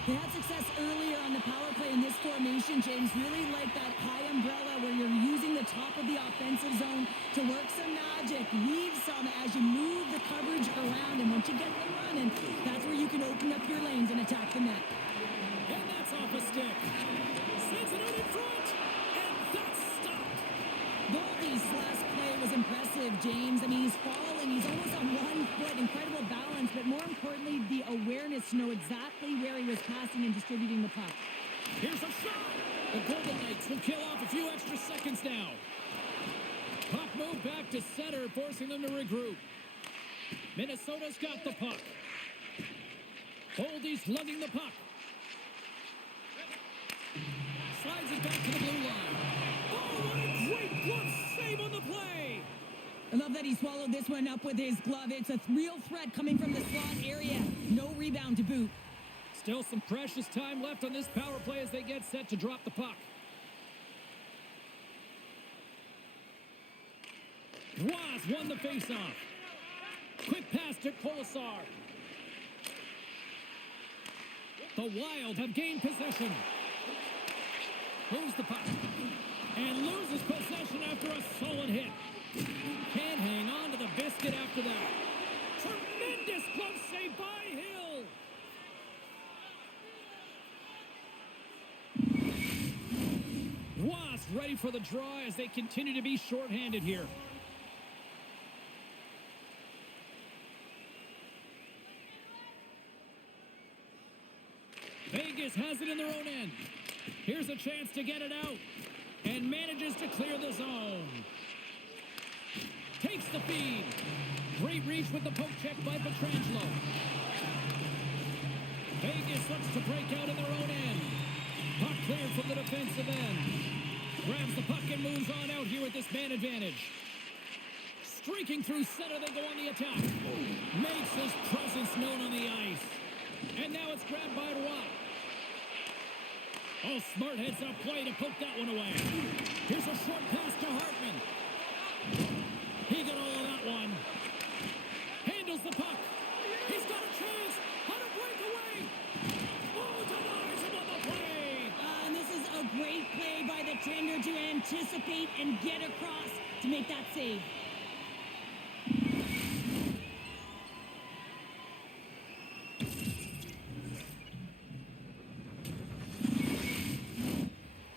They had success earlier on the power play in this formation, James. Really like that high umbrella where you're using the top of the offensive zone to work some magic, weave some as you move the coverage around. And once you get them running, that's where you can open up your lanes and attack the net. And that's off a stick. Sends it out in front. And that's stopped. Goldie's last play was impressive, James. I mean, he's falling. He's almost on 1 foot. Incredible balance. But more importantly, the awareness to know exactly where he was passing and distributing the puck. Here's a shot. The Golden Knights will kill off a few extra seconds now. Puck moved back to center, forcing them to regroup. Minnesota's got the puck. Goldie's lugging the puck. Slides it back to the blue line. Oh, what a great glove save on the play. I love that he swallowed this one up with his glove. It's a real threat coming from the slot area. No rebound to boot. Still some precious time left on this power play as they get set to drop the puck. Ross won the faceoff. Quick pass to Colasar. The Wild have gained possession. Moves the puck. And loses possession after a solid hit. Can't hang on to the biscuit after that. Tremendous glove save by Hill. Ross ready for the draw as they continue to be shorthanded here. Vegas has it in their own end. Here's a chance to get it out. And manages to clear the zone. Takes the feed. Great reach with the poke check by Pietrangelo. Vegas looks to break out in their own end. Puck cleared from the defensive end. Grabs the puck and moves on out here with this man advantage. Streaking through center, they go on the attack. Makes his presence known on the ice. And now it's grabbed by Roy. Oh, smart heads up play to poke that one away. Here's a short pass to Hartman. He got all of that one. Handles the puck. He's got a chance. How to break away. Oh, denies him on the play. And this is a great play by the tender to anticipate and get across to make that save.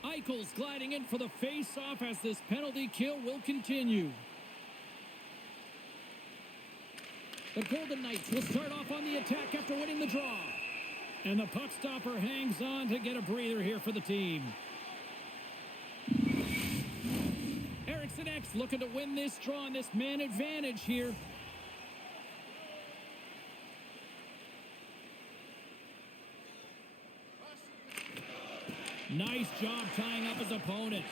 Eichel's gliding in for the face-off as this penalty kill will continue. The Golden Knights will start off on the attack after winning the draw. And the puck stopper hangs on to get a breather here for the team. Eriksson X looking to win this draw and this man advantage here. Nice job tying up his opponent.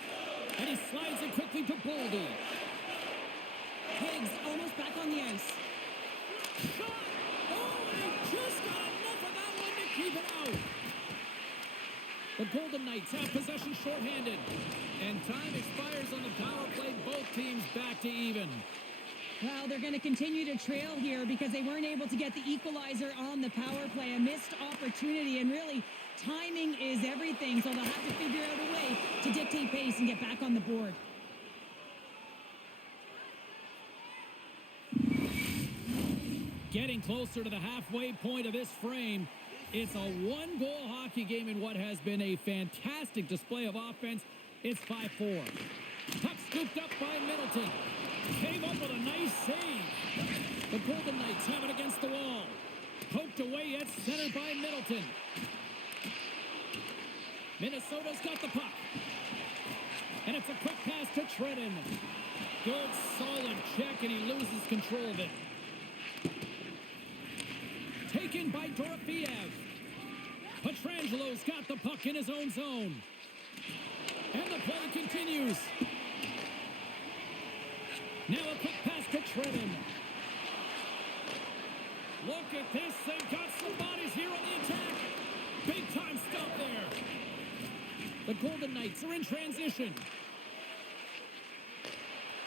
And he slides it quickly to Boldy. Higgs almost back on the ice. Shot! Oh, and he just got enough of that one to keep it out. The Golden Knights have possession shorthanded. And time expires on the power play. Both teams back to even. Well, they're going to continue to trail here because they weren't able to get the equalizer on the power play. A missed opportunity, and really, timing is everything, so they'll have to figure out a way to dictate pace and get back on the board. Getting closer to the halfway point of this frame. It's a one-goal hockey game in what has been a fantastic display of offense. It's 5-4. Puck scooped up by Middleton. Came up with a nice save. The Golden Knights have it against the wall. Poked away at center by Middleton. Minnesota's got the puck. And it's a quick pass to Trenton. Good, solid check, and he loses control of it. Taken by Dorofeev. Petrangelo's got the puck in his own zone. And the play continues. Now a quick pass to Trenton. Look at this. They've got some bodies here on the attack. Big time stop there. The Golden Knights are in transition.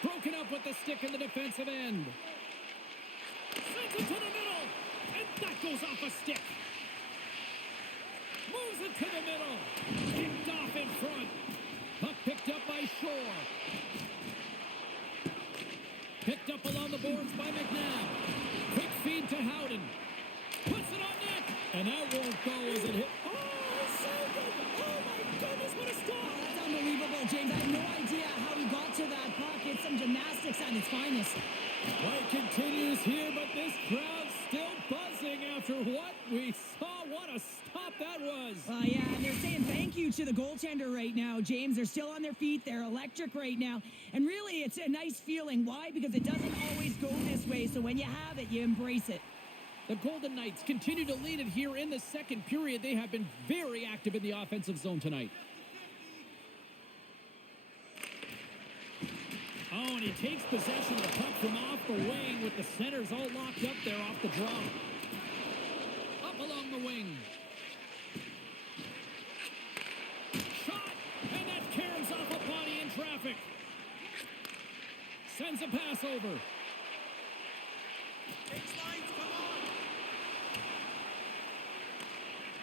Broken up with the stick in the defensive end. Sends it to the middle. And that goes off a stick. Moves it to the middle. Kicked off in front. Puck picked up by Shore. Picked up along the boards by McNabb. Quick feed to Howden. Puts it on net. And that won't go as it hit. Oh, saved it. Oh, my goodness, what a stop. Oh, that's unbelievable, James. I have no idea how he got to that puck. It's some gymnastics at its finest. Play continues here, but this crowd's still buzzing after what we saw. What a stop that was. Yeah, and they're saying thank you to the goaltender right now, James. They're still on their feet. They're electric right now. And really, it's a nice feeling. Why? Because it doesn't always go this way. So when you have it, you embrace it. The Golden Knights continue to lead it here in the second period. They have been very active in the offensive zone tonight. Oh, and he takes possession of the puck from off the wing with the centers all locked up there off the draw. Up along the wing. Shot, and that caroms off a body in traffic. Sends a pass over.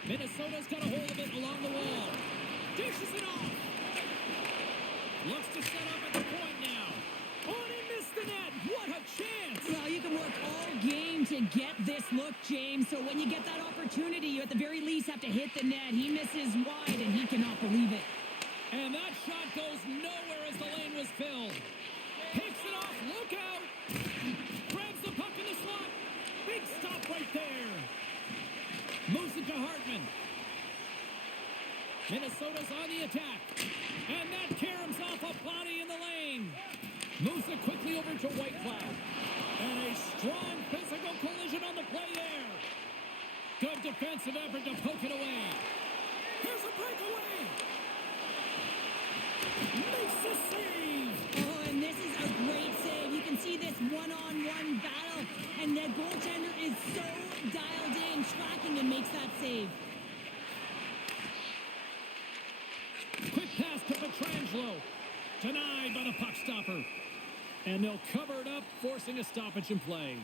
Minnesota's got a hold of it along the wall. Dishes it off. Looks to set up at the point now. Oh, and he missed the net. What a chance. Well, you can work all game to get this look, James. So when you get that opportunity, you at the very least have to hit the net. He misses wide, and he cannot believe it. And that shot goes nowhere as the lane was filled. Picks it off. Look out. Grabs the puck in the slot. Big stop right there. Moves it to Hartman. Minnesota's on the attack. And that caroms off a body in the lane. Moves it quickly over to Whitecloud. And a strong physical collision on the play there. Good defensive effort to poke it away. Here's a breakaway. Makes the save. Oh, and this is a great save. You can see this one-on-one battle, and the goaltender is so dialed in, tracking, and makes that save. Quick pass to Petrangelo. Denied by the puck stopper. And they'll cover it up, forcing a stoppage in play.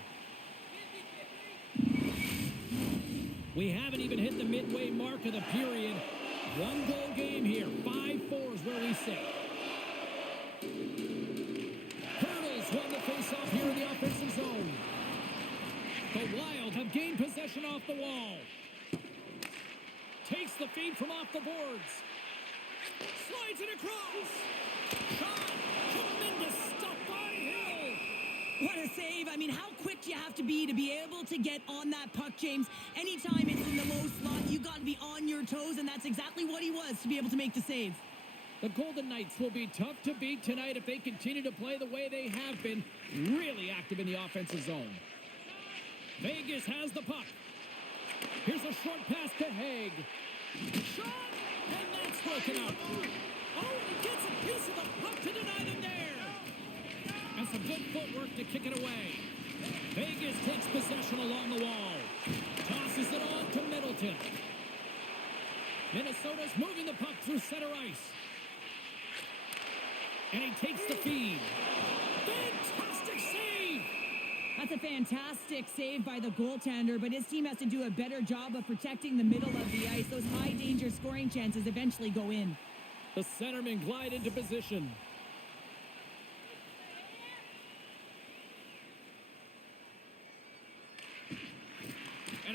We haven't even hit the midway mark of the period. One-goal game here. 5-4 is where we sit. Hurdles won the face-off here in the offensive zone. The Wild have gained possession off the wall. Takes the feed from off the boards. Slides it across. Shot. Tremendous stop by Hill. What a save. I mean, how quick do you have to be able to get on that puck, James? Anytime it's in the low slot, you got to be on your toes, and that's exactly what he was to be able to make the save. The Golden Knights will be tough to beat tonight if they continue to play the way they have been, really active in the offensive zone. Vegas has the puck. Here's a short pass to Haig. Shot! And that's broken up. Oh, and he gets a piece of the puck to deny them there. And some good footwork to kick it away. Vegas takes possession along the wall. Tosses it on to Middleton. Minnesota's moving the puck through center ice. And he takes the feed. Fantastic save! That's a fantastic save by the goaltender, but his team has to do a better job of protecting the middle of the ice. Those high-danger scoring chances eventually go in. The centermen glide into position.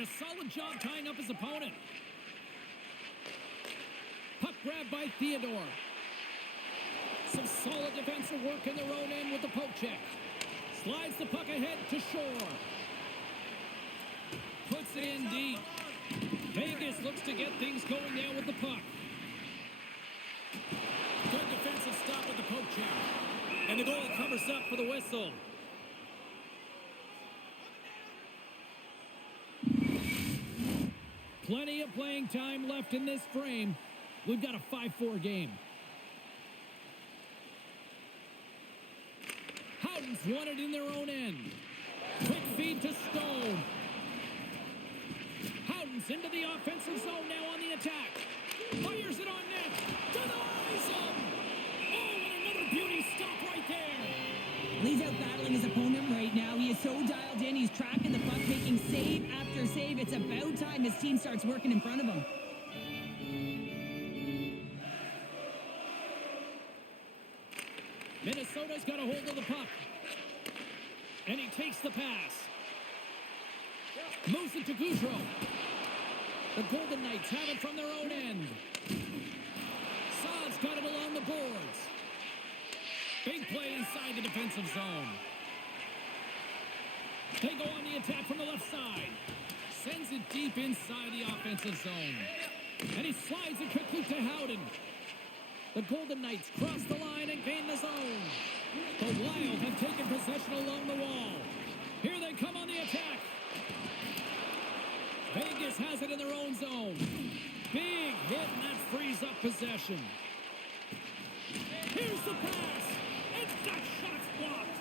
a solid job tying up his opponent. Puck grab by Theodore. Some solid defensive work in their own end with the poke check. Slides the puck ahead to Shore. Puts it in deep. Vegas looks to get things going now with the puck. Good defensive stop with the poke check. And the goalie covers up for the whistle. Plenty of playing time left in this frame. We've got a 5-4 game. Howden's won it in their own end. Quick feed to Stone. Howden's into the offensive zone now on the attack. Fires it on net. To the eye zone. Oh, and another beauty stop right there. He's out battling his opponent right now. He is so dialed in. He's tracking the puck, making save after save. It's about time his team starts working in front of him. Minnesota's got a hold of the puck. And he takes the pass. Moves it to Goudreau. The Golden Knights have it from their own end. Saad's got it along the boards. Big play inside the defensive zone. They go on the attack from the left side. Sends it deep inside the offensive zone. And he slides it quickly to Howden. The Golden Knights cross the line and gain the zone. The Wild have taken possession along the wall. Here they come on the attack. Vegas has it in their own zone. Big hit, and that frees up possession. Here's the pass. And that shot's blocked.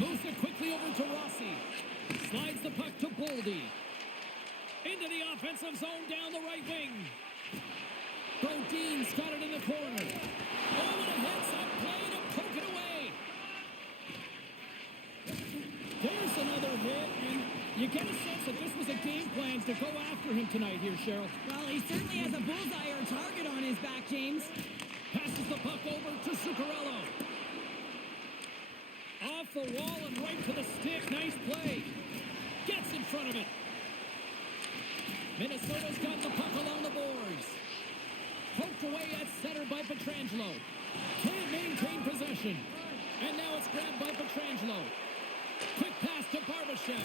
Moves it quickly over to Rossi. Slides the puck to Boldy. Into the offensive zone down the right wing. Brodin's got it in the corner. Oh, and it hits that play to poke it away. There's another hit, and you get a sense that this was a game plan to go after him tonight here, Cheryl. Well, he certainly has a bullseye or a target on his back, James. Passes the puck over to Zuccarello. Off the wall and right to the stick. Nice play. Gets in front of it. Minnesota's got the puck along the boards. Poked away at center by Pietrangelo. Can't maintain possession. And now it's grabbed by Pietrangelo. Quick pass to Barbashev.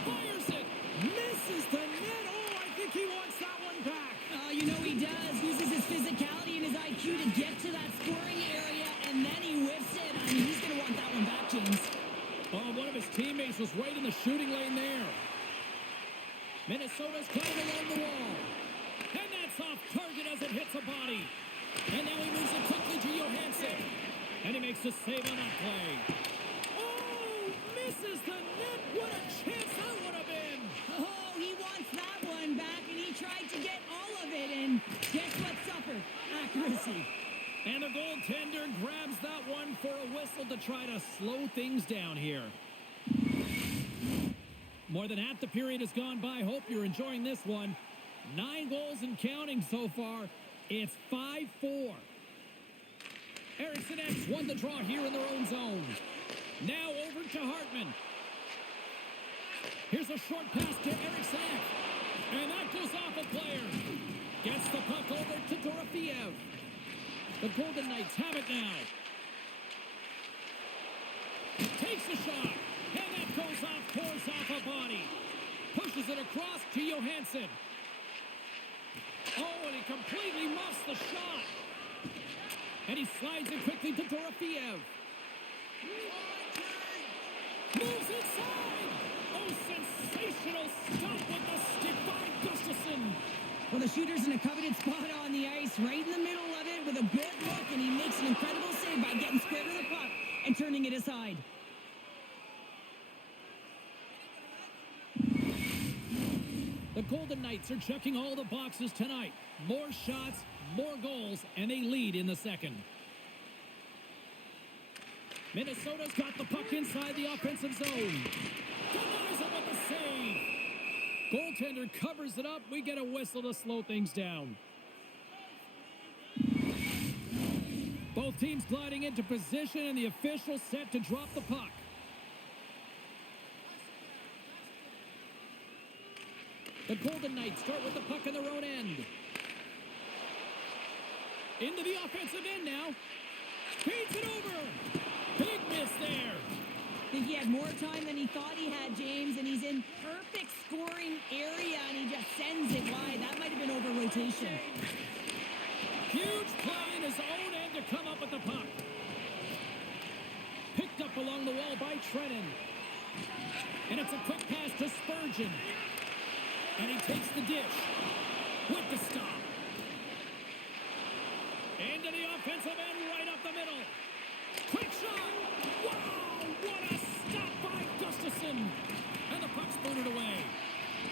Fires it. Misses the net. Oh, I think he wants that one back. You know he does. Uses his physicality and his IQ to get to that scoring area, and then he whiffs it. I mean, he's going to want that one back, James. Oh, one of his teammates was right in the shooting lane there. Minnesota's coming along the wall. And that's off target as it hits a body. And now he moves it quickly to Johansson. And he makes the save on that play. Oh, misses the net. What a chance that would have been. Oh, he wants that one back, and he tried to get all of it, and guess what suffered? Accuracy. And the goaltender grabs that one for a whistle to try to slow things down here. More than half the period has gone by. Hope you're enjoying this one. 9 goals and counting so far. It's 5-4. Eriksson X won the draw here in their own zone. Now over to Hartman. Here's a short pass to Eriksson X. And that goes off a player. Gets the puck over to Dorofeev. The Golden Knights have it now. Takes a shot. And that goes off, pours off a body. Pushes it across to Johansson. Oh, and he completely muffs the shot. And he slides it quickly to Dorofeev. Moves inside. Oh, sensational stop with the stick by Gustafsson. Well, the shooter's in a coveted spot on the ice, right in the middle of it with a good look, and he makes an incredible save by getting square to the puck and turning it aside. The Golden Knights are checking all the boxes tonight. More shots, more goals, and they lead in the second. Minnesota's got the puck inside the offensive zone. Denies it with the save. Goaltender covers it up. We get a whistle to slow things down. Both teams gliding into position, and the official set to drop the puck. The Golden Knights start with the puck in their own end. Into the offensive end now. Feeds it over. Big miss there. I think he had more time than he thought he had, James, and he's in perfect scoring area, and he just sends it wide. That might have been over rotation. Huge play in his own end to come up with the puck. Picked up along the wall by Trennan. And it's a quick pass to Spurgeon. And he takes the dish with the stop. Into the offensive end, right up the middle. Quick shot. Wow, what a stop by Gustafsson. And the puck's booted away.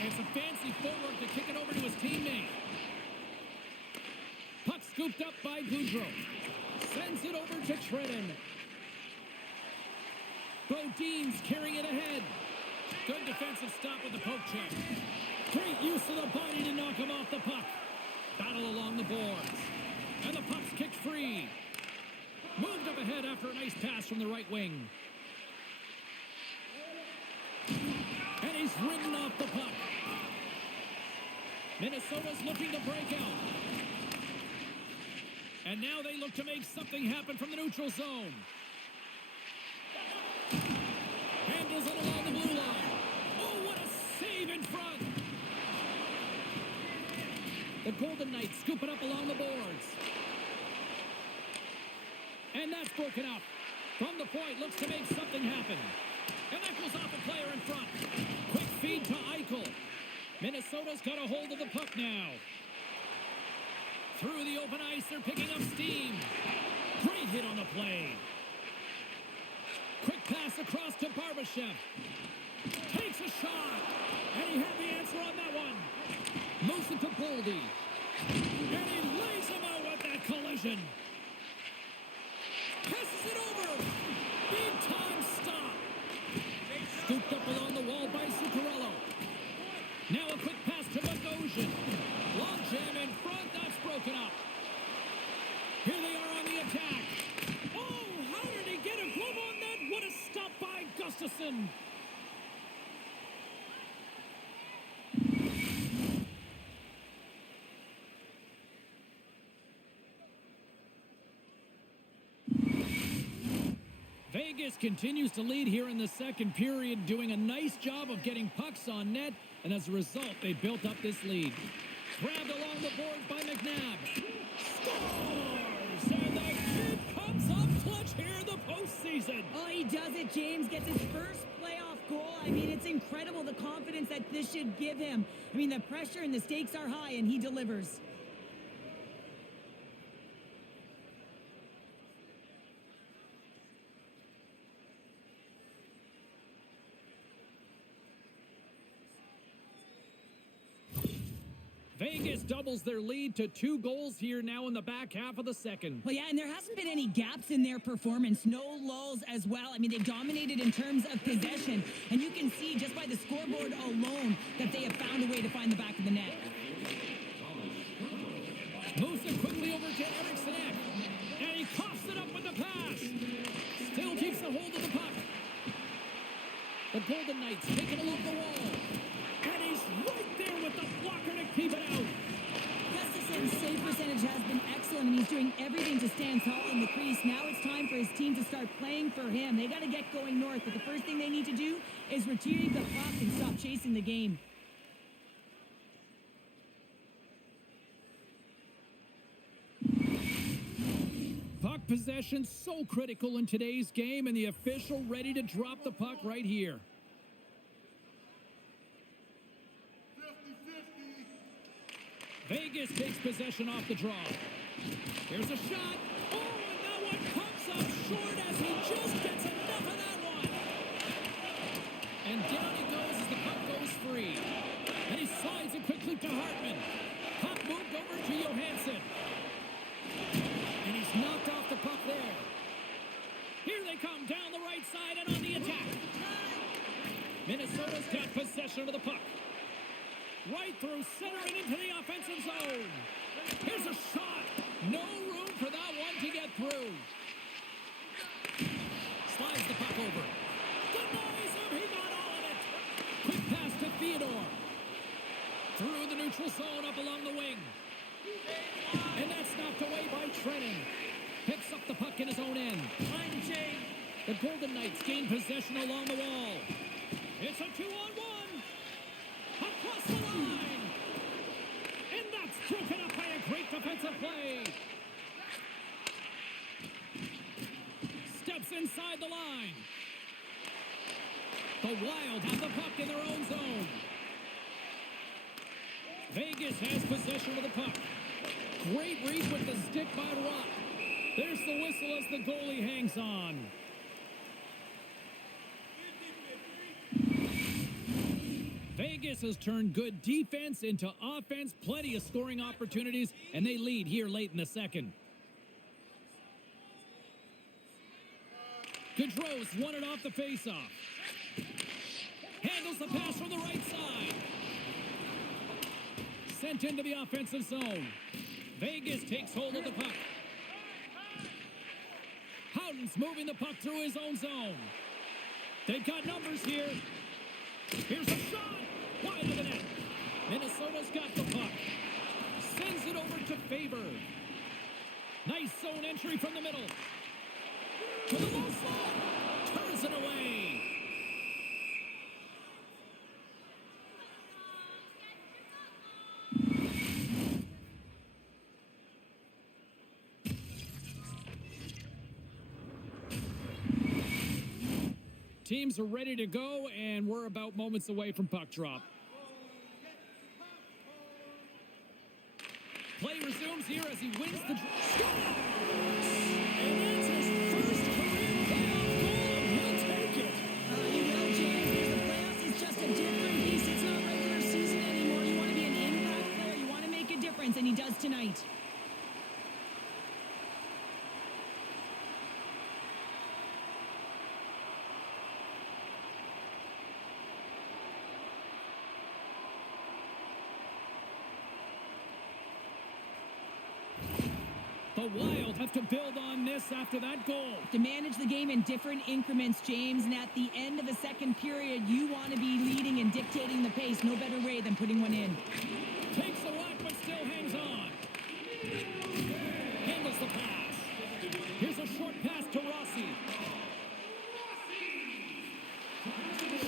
And some fancy footwork to kick it over to his teammate. Puck scooped up by Goudreau. Sends it over to Trennan. Bodine's carrying it ahead. Good defensive stop with the poke check. Great use of the body to knock him off the puck. Battle along the boards. And the puck's kicked free. Moved up ahead after a nice pass from the right wing. And he's ridden off the puck. Minnesota's looking to break out. And now they look to make something happen from the neutral zone. Handles it along the blue line. Oh, what a save in front. The Golden Knights scoop it up along the boards. And that's broken up. From the point, looks to make something happen. And that goes off a player in front. Quick feed to Eichel. Minnesota's got a hold of the puck now. Through the open ice, they're picking up steam. Great hit on the play. Quick pass across to Barbashev. Takes a shot. And he had the answer on that one. Moves it to Boldy. And he lays him out with that collision. Passes it over. Big time stop. Scooped up along the wall by Zuccarello. Now a quick pass to Bogosian. Long jam in front. That's broken up. Here they are on the attack. Oh, how did he get a glove on that? What a stop by Gustafsson. Vegas continues to lead here in the second period, doing a nice job of getting pucks on net, and as a result, they built up this lead. Grabbed along the boards by McNabb. Scores! And the kid comes up clutch here in the postseason. Oh, he does it, James. Gets his first playoff goal. I mean, it's incredible the confidence that this should give him. I mean, the pressure and the stakes are high, and he delivers. Vegas doubles their lead to 2 goals here now in the back half of the second. Well, yeah, and there hasn't been any gaps in their performance. No lulls as well. I mean, they've dominated in terms of possession. And you can see just by the scoreboard alone that they have found a way to find the back of the net. Moves it quickly over to Eriksson. And he coughs it up with the pass. Still keeps a hold of the puck. The Golden Knights take it along the wall. And he's right there with the blocker to keep it out. Gustafsson's save percentage has been excellent, and he's doing everything to stand tall in the crease. Now it's time for his team to start playing for him. They got to get going north, but the first thing they need to do is retrieve the puck and stop chasing the game. Puck possession so critical in today's game, and the official ready to drop the puck right here. Vegas takes possession off the draw. Here's a shot. Oh, and that one comes up short as he just gets enough of that one. And down he goes as the puck goes free. And he slides it quickly to Hartman. Puck moved over to Johansson. And he's knocked off the puck there. Here they come down the right side and on the attack. Minnesota's got possession of the puck. Right through center and into the offensive zone. Here's a shot. No room for that one to get through. Slides the puck over. Denies him. He got all of it. Quick pass to Theodore. neutral zone up along the wing. And that's knocked away by Trennan. Picks up the puck in his own end. Line change. The Golden Knights gain possession along the wall. It's a 2-on-1. Across the line. And that's broken up by a great defensive play. Steps inside the line. The Wild have the puck in their own zone. Vegas has possession of the puck. Great read with the stick by Rock. There's the whistle as the goalie hangs on. Vegas has turned good defense into offense. Plenty of scoring opportunities, and they lead here late in the second. Gaudreau's won it off the faceoff. Handles the pass from the right side. Sent into the offensive zone. Vegas takes hold of the puck. Howden's moving the puck through his own zone. They've got numbers here. Here's a shot. Wide of the net. Minnesota's got the puck. Sends it over to Faber. Nice zone entry from the middle. To the low slot. Turns it away. Teams are ready to go, and we're about moments away from puck drop. Play resumes here as he wins the draw. And that's his first career playoff goal. He'll take it. You will, James, because the playoffs is just a different beast. It's not regular season anymore. You want to be an impact player. You want to make a difference, and he does tonight. The Wild have to build on this after that goal. To manage the game in different increments, James, and at the end of a second period, you want to be leading and dictating the pace. No better way than putting one in. Takes a whack, but still hangs on. Handles the pass. Here's a short pass to Rossi.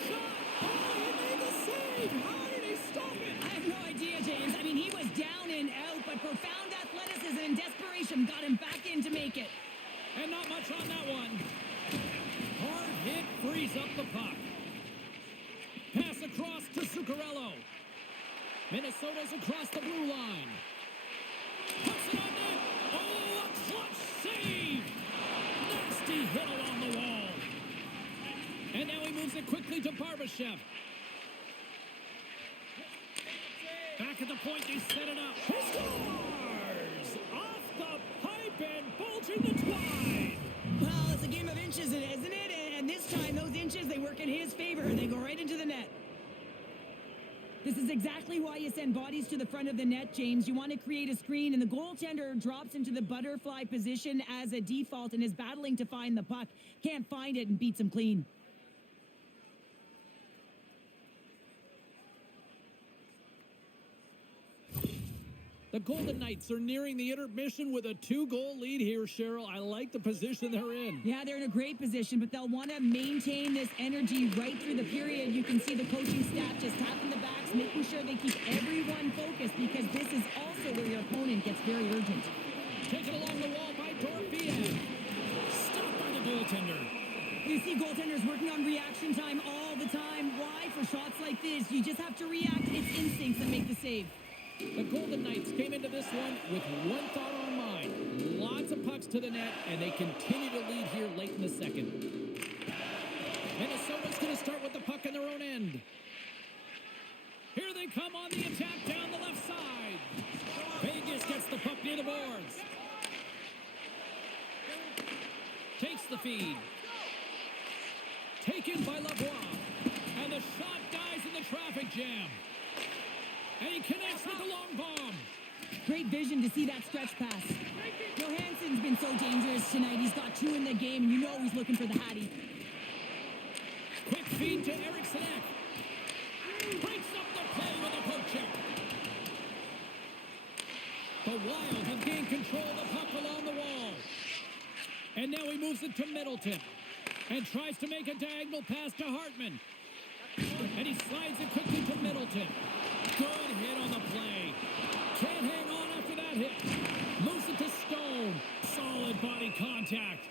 Shot! Oh, he made the save! How did he stop it? I have no idea, James. I mean, he was down and out, but profound athleticism and desperation got him back in to make it. And not much on that one. Hard hit frees up the puck. Pass across to Zuccarello. Minnesota's across the blue line. Puts it on net. Oh, a clutch save. Nasty hit along the wall. And now he moves it quickly to Barbashev. Back at the point, they set it up. He scores! Off the pipe and bulging the twine. Well, it's a game of inches, isn't it? And this time, those inches, they work in his favor. They go right into the net. This is exactly why you send bodies to the front of the net, James. You want to create a screen, and the goaltender drops into the butterfly position as a default and is battling to find the puck. Can't find it and beats him clean. The Golden Knights are nearing the intermission with a 2-goal lead here, Cheryl. I like the position they're in. Yeah, they're in a great position, but they'll want to maintain this energy right through the period. You can see the coaching staff just tapping the backs, making sure they keep everyone focused, because this is also where your opponent gets very urgent. Taken along the wall by Dorfiev. Stopped by the goaltender. You see goaltenders working on reaction time all the time. Why? For shots like this, you just have to react. It's instincts that make the save. The Golden Knights came into this one with one thought on mind. Lots of pucks to the net, and they continue to lead here late in the second. Minnesota's going to start with the puck in their own end. Here they come on the attack down the left side. Vegas gets the puck near the boards. Takes the feed. Taken by Lavoie. And the shot dies in the traffic jam. And he connects with the long bomb. Great vision to see that stretch pass. Johansson's been so dangerous tonight. He's got 2 in the game, and you know he's looking for the Hattie. Quick feed to Eriksson. Breaks up the play with a poke check. The Wild have gained control of the puck along the wall. And now he moves it to Middleton. And tries to make a diagonal pass to Hartman. And he slides it quickly to Middleton. Good hit on the play. Can't hang on after that hit. Moves it to Stone. Solid body contact.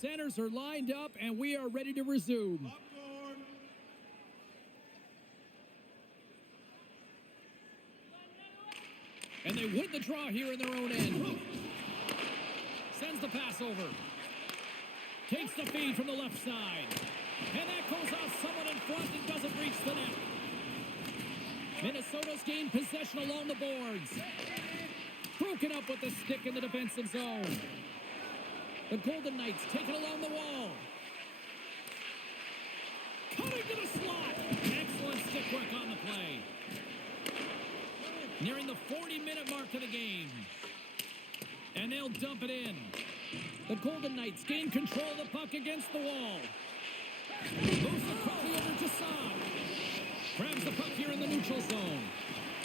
Centers are lined up, and we are ready to resume. And they win the draw here in their own end. Sends the pass over. Takes the feed from the left side. And that goes off someone in front and doesn't reach the net. Minnesota's gained possession along the boards. Broken up with the stick in the defensive zone. The Golden Knights take it along the wall. Cutting to the slot. Excellent stick work on the play. Nearing the 40-minute mark of the game. And they'll dump it in. The Golden Knights gain control of the puck against the wall. Moves it quickly over to Saad. Grabs the puck here in the neutral zone.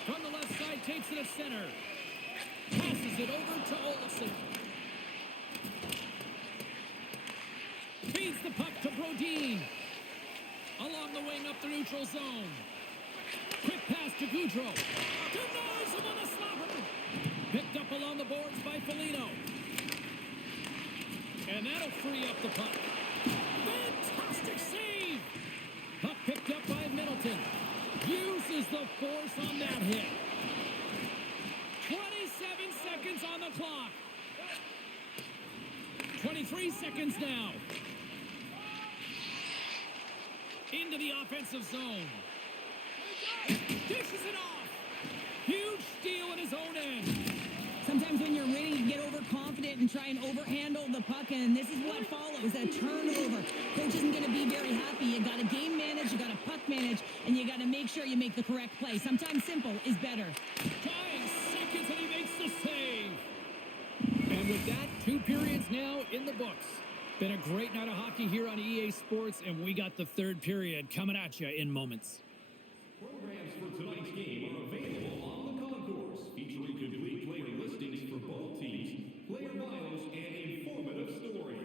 From the left side, takes it at center. Passes it over to Olofsson. Feeds the puck to Brodin. Along the wing up the neutral zone. Quick pass to Goudreau. Denies him on the slapper. Picked up along the boards by Foligno. And that'll free up the puck. Fantastic save. Puck picked up by Middleton. Uses the force on that hit. 27 seconds on the clock. 23 seconds now. Into the offensive zone. Dishes it off. Huge steal in his own end. Sometimes when you're winning, you get overconfident and try and overhandle the puck, and this is what follows, a turnover. Coach isn't going to be very happy. You got to game manage, you got to puck manage, and you got to make sure you make the correct play. Sometimes simple is better. 9 seconds and he makes the save. And with that, 2 periods now in the books. Been a great night of hockey here on EA Sports, and we got the 3rd period coming at you in moments. Programs for tonight's game are available on the concourse, featuring complete player listings for both teams, player bios, and informative stories.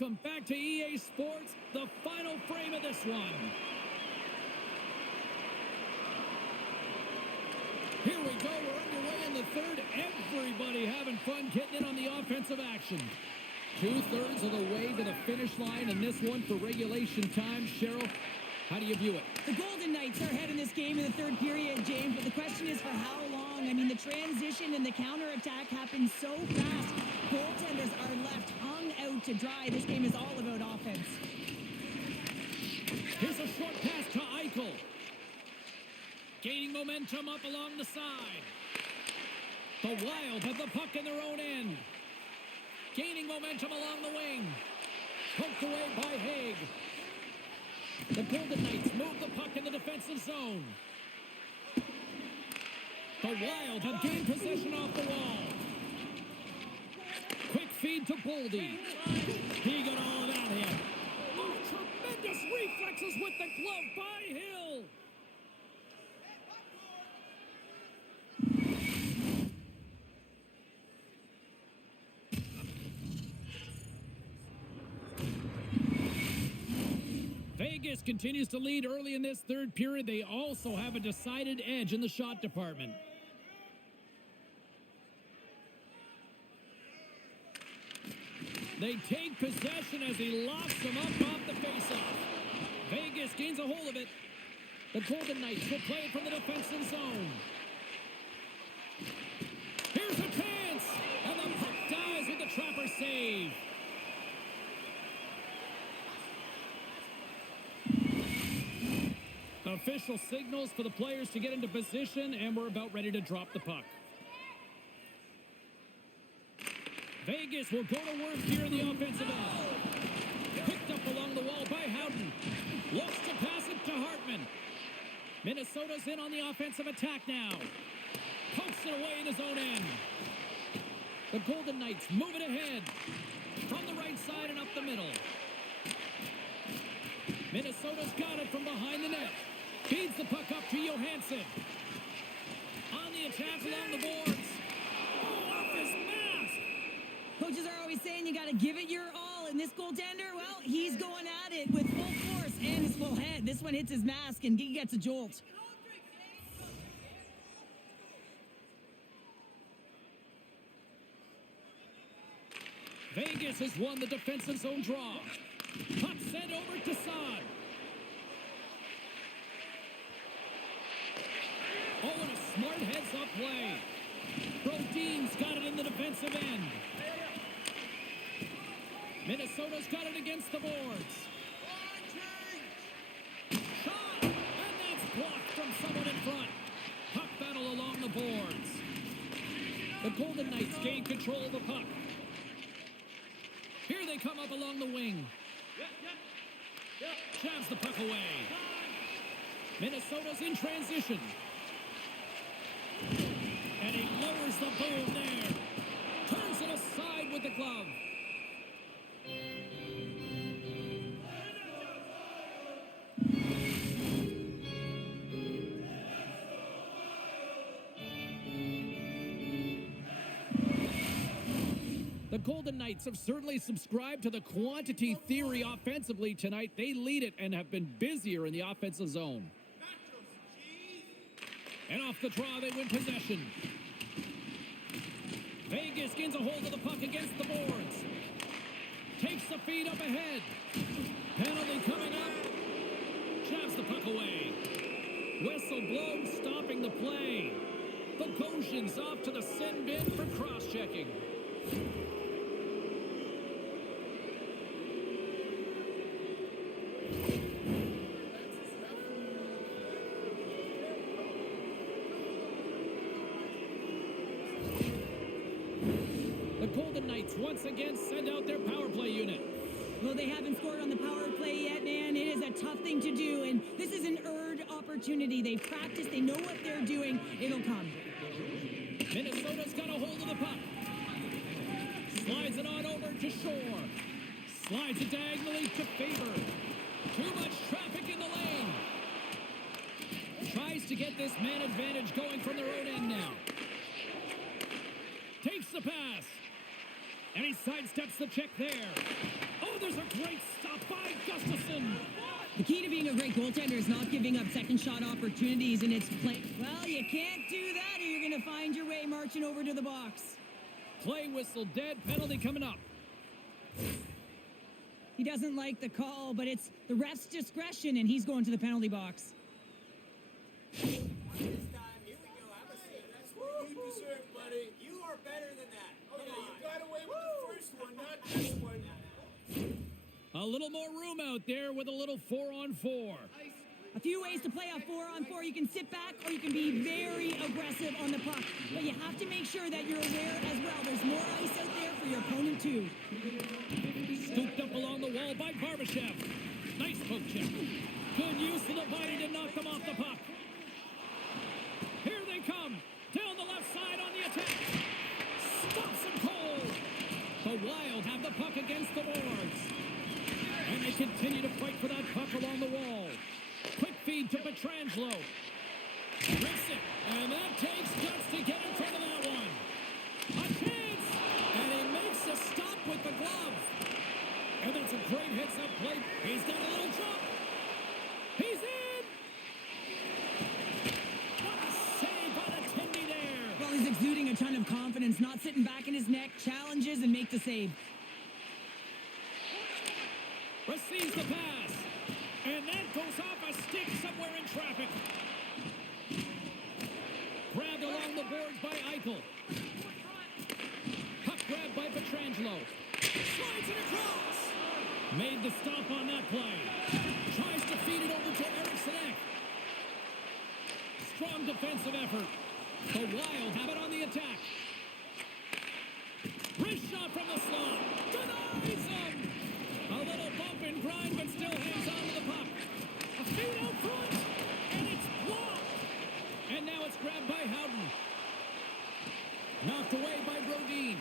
Welcome back to EA Sports, the final frame of this one. Here we go, we're underway in the third. Everybody having fun getting in on the offensive action. 2/3 of the way to the finish line in this one for regulation time. Cheryl, how do you view it? The Golden Knights are ahead in this game in the third period, James, but the question is for how long? I mean, the transition and the counterattack happen so fast. Goaltenders are left hung out to dry. This game is all about offense. Here's a short pass to Eichel. Gaining momentum up along the side. The Wild have the puck in their own end. Gaining momentum along the wing. Poked away by Haig. The Golden Knights move the puck in the defensive zone. The Wild have gained possession off the wall. Quick feed to Boldy. He got all of that in. Oh, tremendous reflexes with the glove by Hill. Vegas continues to lead early in this third period. They also have a decided edge in the shot department. They take possession as he locks them up off the faceoff. Vegas gains a hold of it. The Golden Knights will play it from the defensive zone. Here's a chance! And the puck dies with the Trapper save. Official signals for the players to get into position, and we're about ready to drop the puck. Vegas will go to work here in the offensive end. Picked up along the wall by Houghton. Looks to pass it to Hartman. Minnesota's in on the offensive attack now. Pokes it away in his own end. The Golden Knights move it ahead. From the right side and up the middle. Minnesota's got it from behind the net. Feeds the puck up to Johansson. On the attack along the boards. Oh, off his mask. Coaches are always saying you got to give it your all. And this goaltender, well, he's going at it with full force and his full head. This one hits his mask and he gets a jolt. Vegas has won the defensive zone draw. Puck sent over to Saad. Oh, and a smart heads-up play. Brodin's got it in the defensive end. Minnesota's got it against the boards. Shot! And that's blocked from someone in front. Puck battle along the boards. The Golden Knights gain control of the puck. Here they come up along the wing. Jabs the puck away. Minnesota's in transition. And he lowers the boom there. Turns it aside with the glove. The Golden Knights have certainly subscribed to the quantity theory offensively tonight. They lead it and have been busier in the offensive zone. And off the draw, they win possession. Vegas gains a hold of the puck against the boards. Takes the feed up ahead. Penalty coming up. Jabs the puck away. Whistle blown, stopping the play. The Goshen's off to the sin bin for cross-checking. The Golden Knights once again send out their power play unit. Well, they haven't scored on the power play yet, man. It is a tough thing to do, and this is an earned opportunity. They practice, they know what they're doing. It'll come. Minnesota's got a hold of the puck. Slides it on over to Shore. Slides it diagonally to Faber. Too much traffic in the lane. Tries to get this man advantage going from their own end now. Takes the pass. And he sidesteps the check there. Oh, there's a great stop by Gustafson. The key to being a great goaltender is not giving up second shot opportunities, and it's play. Well, you can't do that, or you're going to find your way marching over to the box. Play whistle dead. Penalty coming up. He doesn't like the call, but it's the ref's discretion, and he's going to the penalty box. This time, here we go. Have a seat. That's what you deserve, buddy. You are better than that. Oh, yeah, you got away with the first one, not this one. A little more room out there with a little 4-on-4. A few ways to play a 4-on-4. You can sit back or you can be very aggressive on the puck. But you have to make sure that you're aware as well. There's more ice out there for your opponent too. Scooped up along the wall by Barbashev. Nice poke check. Good use of the body to knock them off the puck. Here they come. Down the left side on the attack. Stops them cold. The Wild have the puck against the boards. And they continue to fight for that puck along the wall. Quick feed to Pietrangelo. Rips it. And that takes guts to get in front of that one. A chance. And he makes a stop with the glove. And that's a great hits-up play. He's got a little jump. He's in. What a save by the Tindy there. Well, he's exuding a ton of confidence, not sitting back in his neck, challenges and make the save. Receives the pass. And that goes off a stick somewhere in traffic. Grabbed along the boards by Eichel. Puck grabbed by Pietrangelo. Slides it across. Made the stop on that play. Tries to feed it over to Eriksson. Strong defensive effort. The Wild have it on the attack. Wrist shot from the slot. Denies him. A little bump and grind, but still hangs on to the puck. A feed out front, and it's blocked. And now it's grabbed by Howden. Knocked away by Brodin.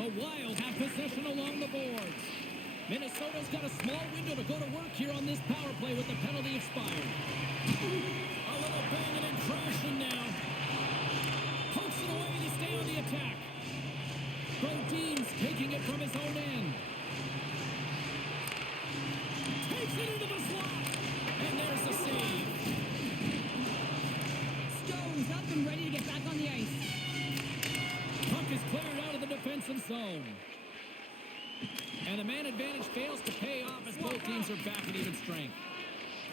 The Wild have possession along the boards. Minnesota's got a small window to go to work here on this power play with the penalty expired. A little banging and crashing now. Pokes it away to stay on the attack. Brodin's taking it from his own end. Takes it into the slot. And there's the save. Stone's up and ready to get back on the ice. Puck is cleared out of the defensive zone. And the man advantage fails to pay off as both teams are back at even strength.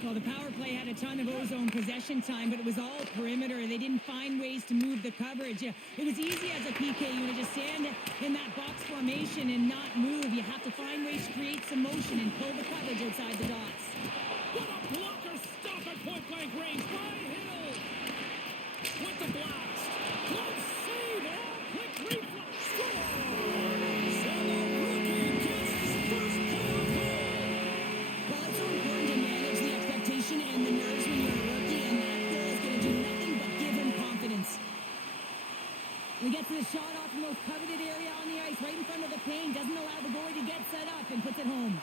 Well, the power play had a ton of ozone possession time, but it was all perimeter. They didn't find ways to move the coverage. It was easy as a PK unit to stand in that box formation and not move. You have to find ways to create some motion and pull the coverage outside the dots. What a blocker stop at point-blank range by Hill. With the blast. Close save. All quick reflex. Scores. And the rookie gets his first playoff goal. Well, it's so important to manage the expectation and the nerves when you're a rookie, and that goal is going to do nothing but give him confidence. He gets the shot off the most coveted area on the ice, right in front of the paint, doesn't allow the goalie to get set up, and puts it home.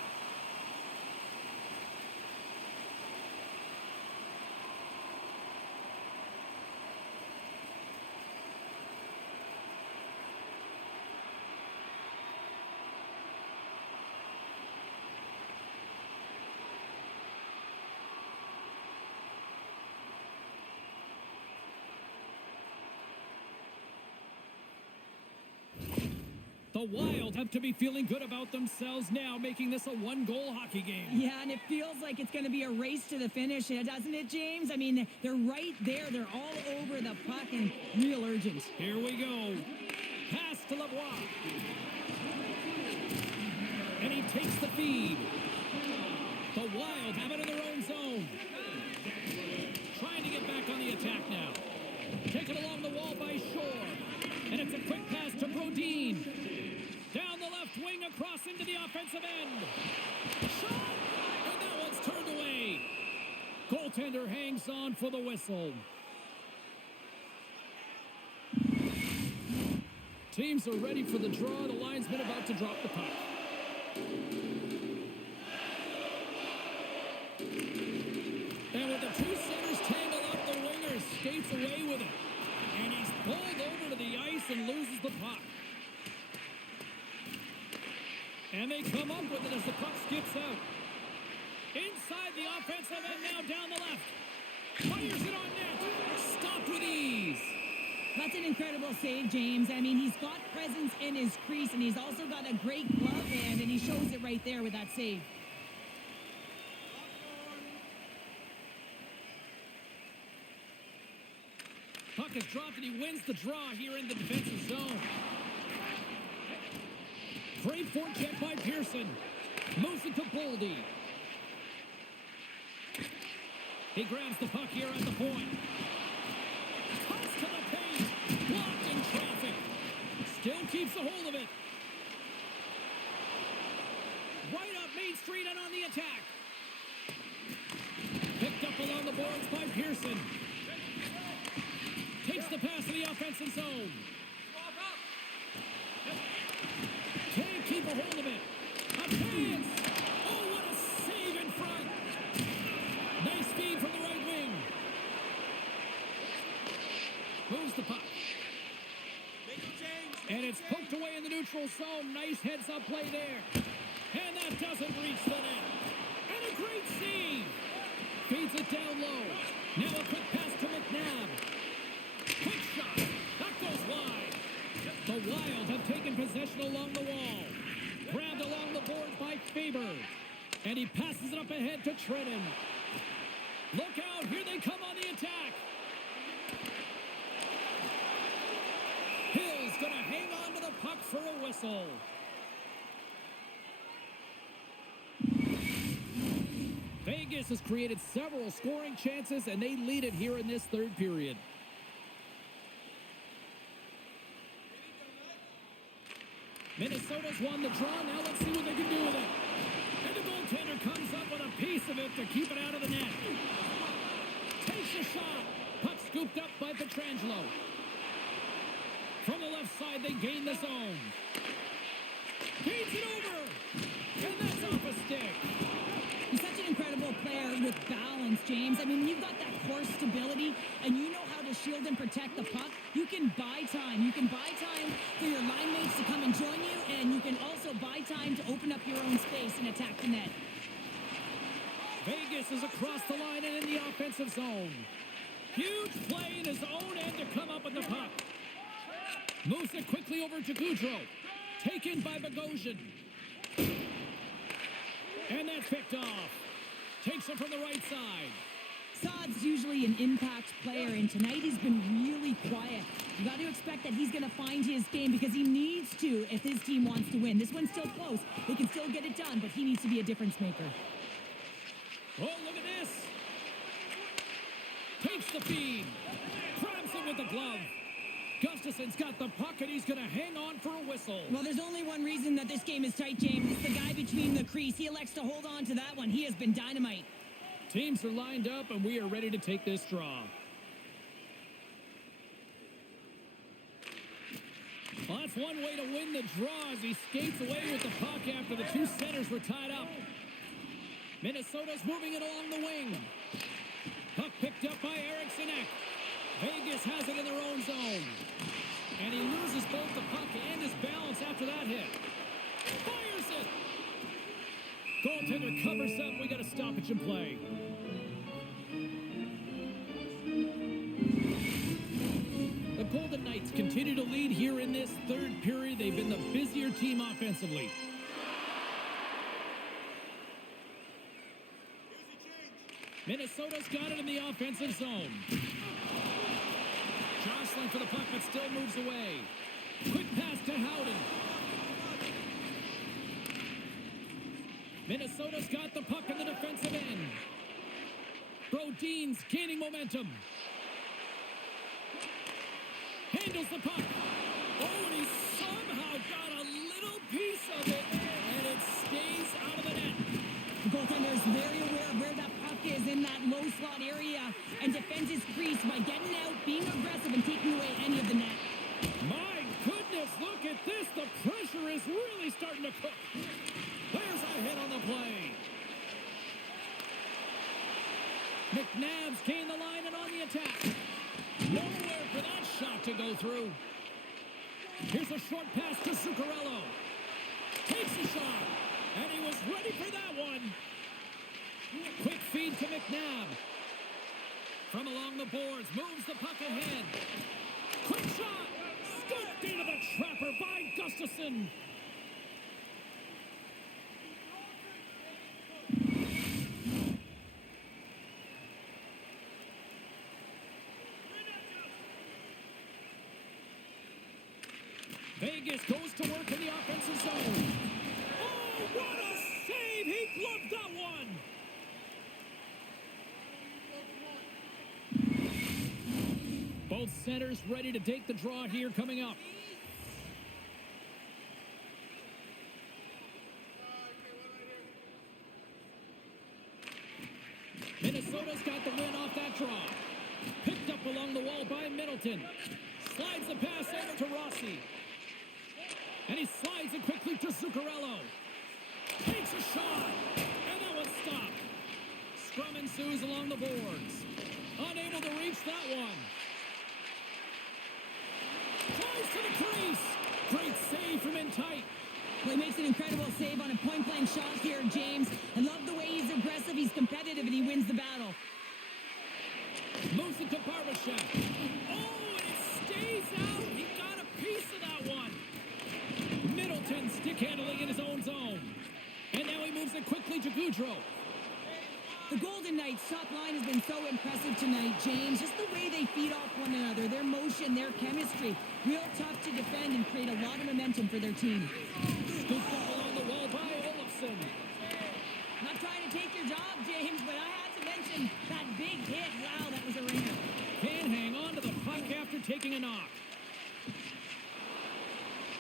The Wild have to be feeling good about themselves now, making this a one-goal hockey game. Yeah, and it feels like it's going to be a race to the finish, doesn't it, James? I mean, they're right there. They're all over the puck and real urgent. Here we go. Pass to Lavoie. And he takes the feed. The Wild have it in their own zone. Trying to get back on the attack now. Taken along the wall by Shore. And it's a quick pass to Brodin. Down the left wing across into the offensive end. Shot! And that one's turned away. Goaltender hangs on for the whistle. Teams are ready for the draw. The linesman about to drop the puck. And with the two centers tangled up, the winger skates away with it. And he's pulled over to the ice and loses the puck. And they come up with it as the puck skips out. Inside the offensive end, now down the left. Fires it on net. Stopped with ease. That's an incredible save, James. I mean, he's got presence in his crease, and he's also got a great glove hand, and he shows it right there with that save. Puck is dropped, and he wins the draw here in the defensive zone. Great forecheck by Pearson. Moves it to Boldy. He grabs the puck here at the point. Cuts to the paint. Blocked in traffic. Still keeps a hold of it. Right up Main Street and on the attack. Picked up along the boards by Pearson. Takes the pass to the offensive zone. Can't keep a hold of it. Advance! Oh, what a save in front! Nice feed from the right wing. Moves the puck. And it's poked away in the neutral zone. Nice heads-up play there. And that doesn't reach the net. And a great save! Feeds it down low. Now a quick pass to McNabb. Quick shot. That goes wide. The Wild have taken possession along the wall. Grabbed along the boards by Faber. And he passes it up ahead to Trennan. Look out. Here they come on the attack. Hill's going to hang on to the puck for a whistle. Vegas has created several scoring chances, and they lead it here in this third period. Minnesota's won the draw. Now let's see what they can do with it. And the goaltender comes up with a piece of it to keep it out of the net. Takes a shot. Puck scooped up by Pietrangelo. From the left side, they gain the zone. Feeds it over. And that's off a stick. He's such an incredible player with balance, James. I mean, when you've got that core stability and you know how to shield and protect the puck, you can buy time. You can buy time for your line mates to come and join you, and you can also buy time to open up your own space and attack the net. Vegas is across the line and in the offensive zone. Huge play in his own end to come up with the puck. Moves it quickly over to Goudreau. Taken by Bogosian. And that's picked off. Takes it from the right side. Saad's usually an impact player, and tonight he's been really quiet. You got to expect that he's going to find his game because he needs to if his team wants to win. This one's still close. They can still get it done, but he needs to be a difference maker. Oh, look at this. Takes the feed. Grabs it with the glove. Gustafson's got the puck, and he's going to hang on for a whistle. Well, there's only one reason that this game is tight, James. It's the guy between the crease. He elects to hold on to that one. He has been dynamite. Teams are lined up, and we are ready to take this draw. Well, that's one way to win the draw as he skates away with the puck after the two centers were tied up. Minnesota's moving it along the wing. Puck picked up by Eriksson Ek. Vegas has it in their own zone. And he loses both the puck and his balance after that hit. Fires it! Goaltender covers up. We got a stoppage in play. The Golden Knights continue to lead here in this third period. They've been the busier team offensively. Minnesota's got it in the offensive zone. Jostling for the puck, but still moves away. Quick pass to Howden. Minnesota's got the puck in the defensive end. Brodin's gaining momentum. Handles the puck. Oh, and he somehow got a little piece of it, and it stays out of the net. The goaltender is very aware of where that puck is in that low slot area and defends his crease by getting out, being aggressive, and taking away any of the net. My goodness, look at this. The pressure is really starting to cook. There's a hit on the play. McNabb's gained the line and on the attack. Nowhere for that shot to go through. Here's a short pass to Zuccarello. Takes a shot. And he was ready for that one. Quick feed to McNabb. From along the boards, moves the puck ahead. Quick shot. Scooped into the trapper by Gustafsson. Vegas goes to work in the offensive zone. Oh, what a save! He gloved that one. Both centers ready to take the draw here coming up. Minnesota's got the win off that draw. Picked up along the wall by Middleton. Slides the pass over to Rossi. And he slides it quickly to Zuccarello. Takes a shot. And that one's stopped. Scrum ensues along the boards. Unable to reach that one. Tries to the crease. Great save from in tight. Well, he makes an incredible save on a point-blank shot here, James. I love the way he's aggressive, he's competitive, and he wins the battle. Moves it to Barbashev. Oh, and it stays out. He got a piece of that one. Middleton stick handling in his own zone. And now he moves it quickly to Goudreau. The Golden Knights' top line has been so impressive tonight, James. Just the way they feed off one another, their motion, their chemistry. Real tough to defend and create a lot of momentum for their team. Scooped up along the wall by Olofsson. Not trying to take your job, James, but I had to mention that big hit. Wow, that was a ringer. Can't hang on to the puck after taking a knock.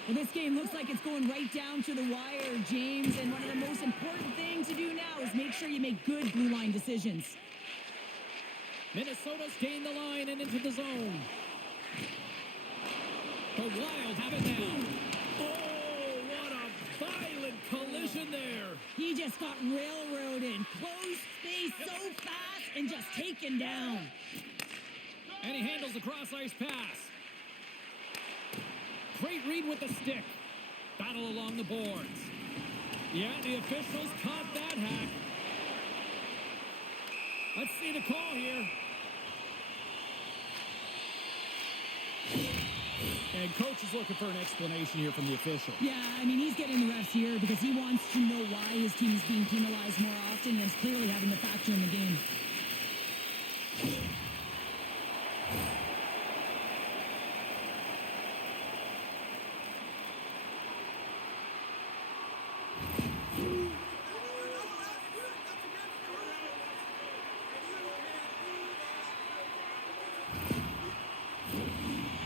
Well, this game looks like it's going right down to the wire, James, and one of the most important things to do now is make sure you make good blue line decisions. Minnesota's gained the line and into the zone. The Wild have it now. Oh, what a violent collision there. He just got railroaded. Closed space so fast and just taken down. And he handles the cross-ice pass. Great read with the stick. Battle along the boards. Yeah, the officials caught that hack. Let's see the call here. And coach is looking for an explanation here from the official. Yeah, I mean, he's getting the refs here because he wants to know why his team is being penalized more often, and it's clearly having a factor in the game.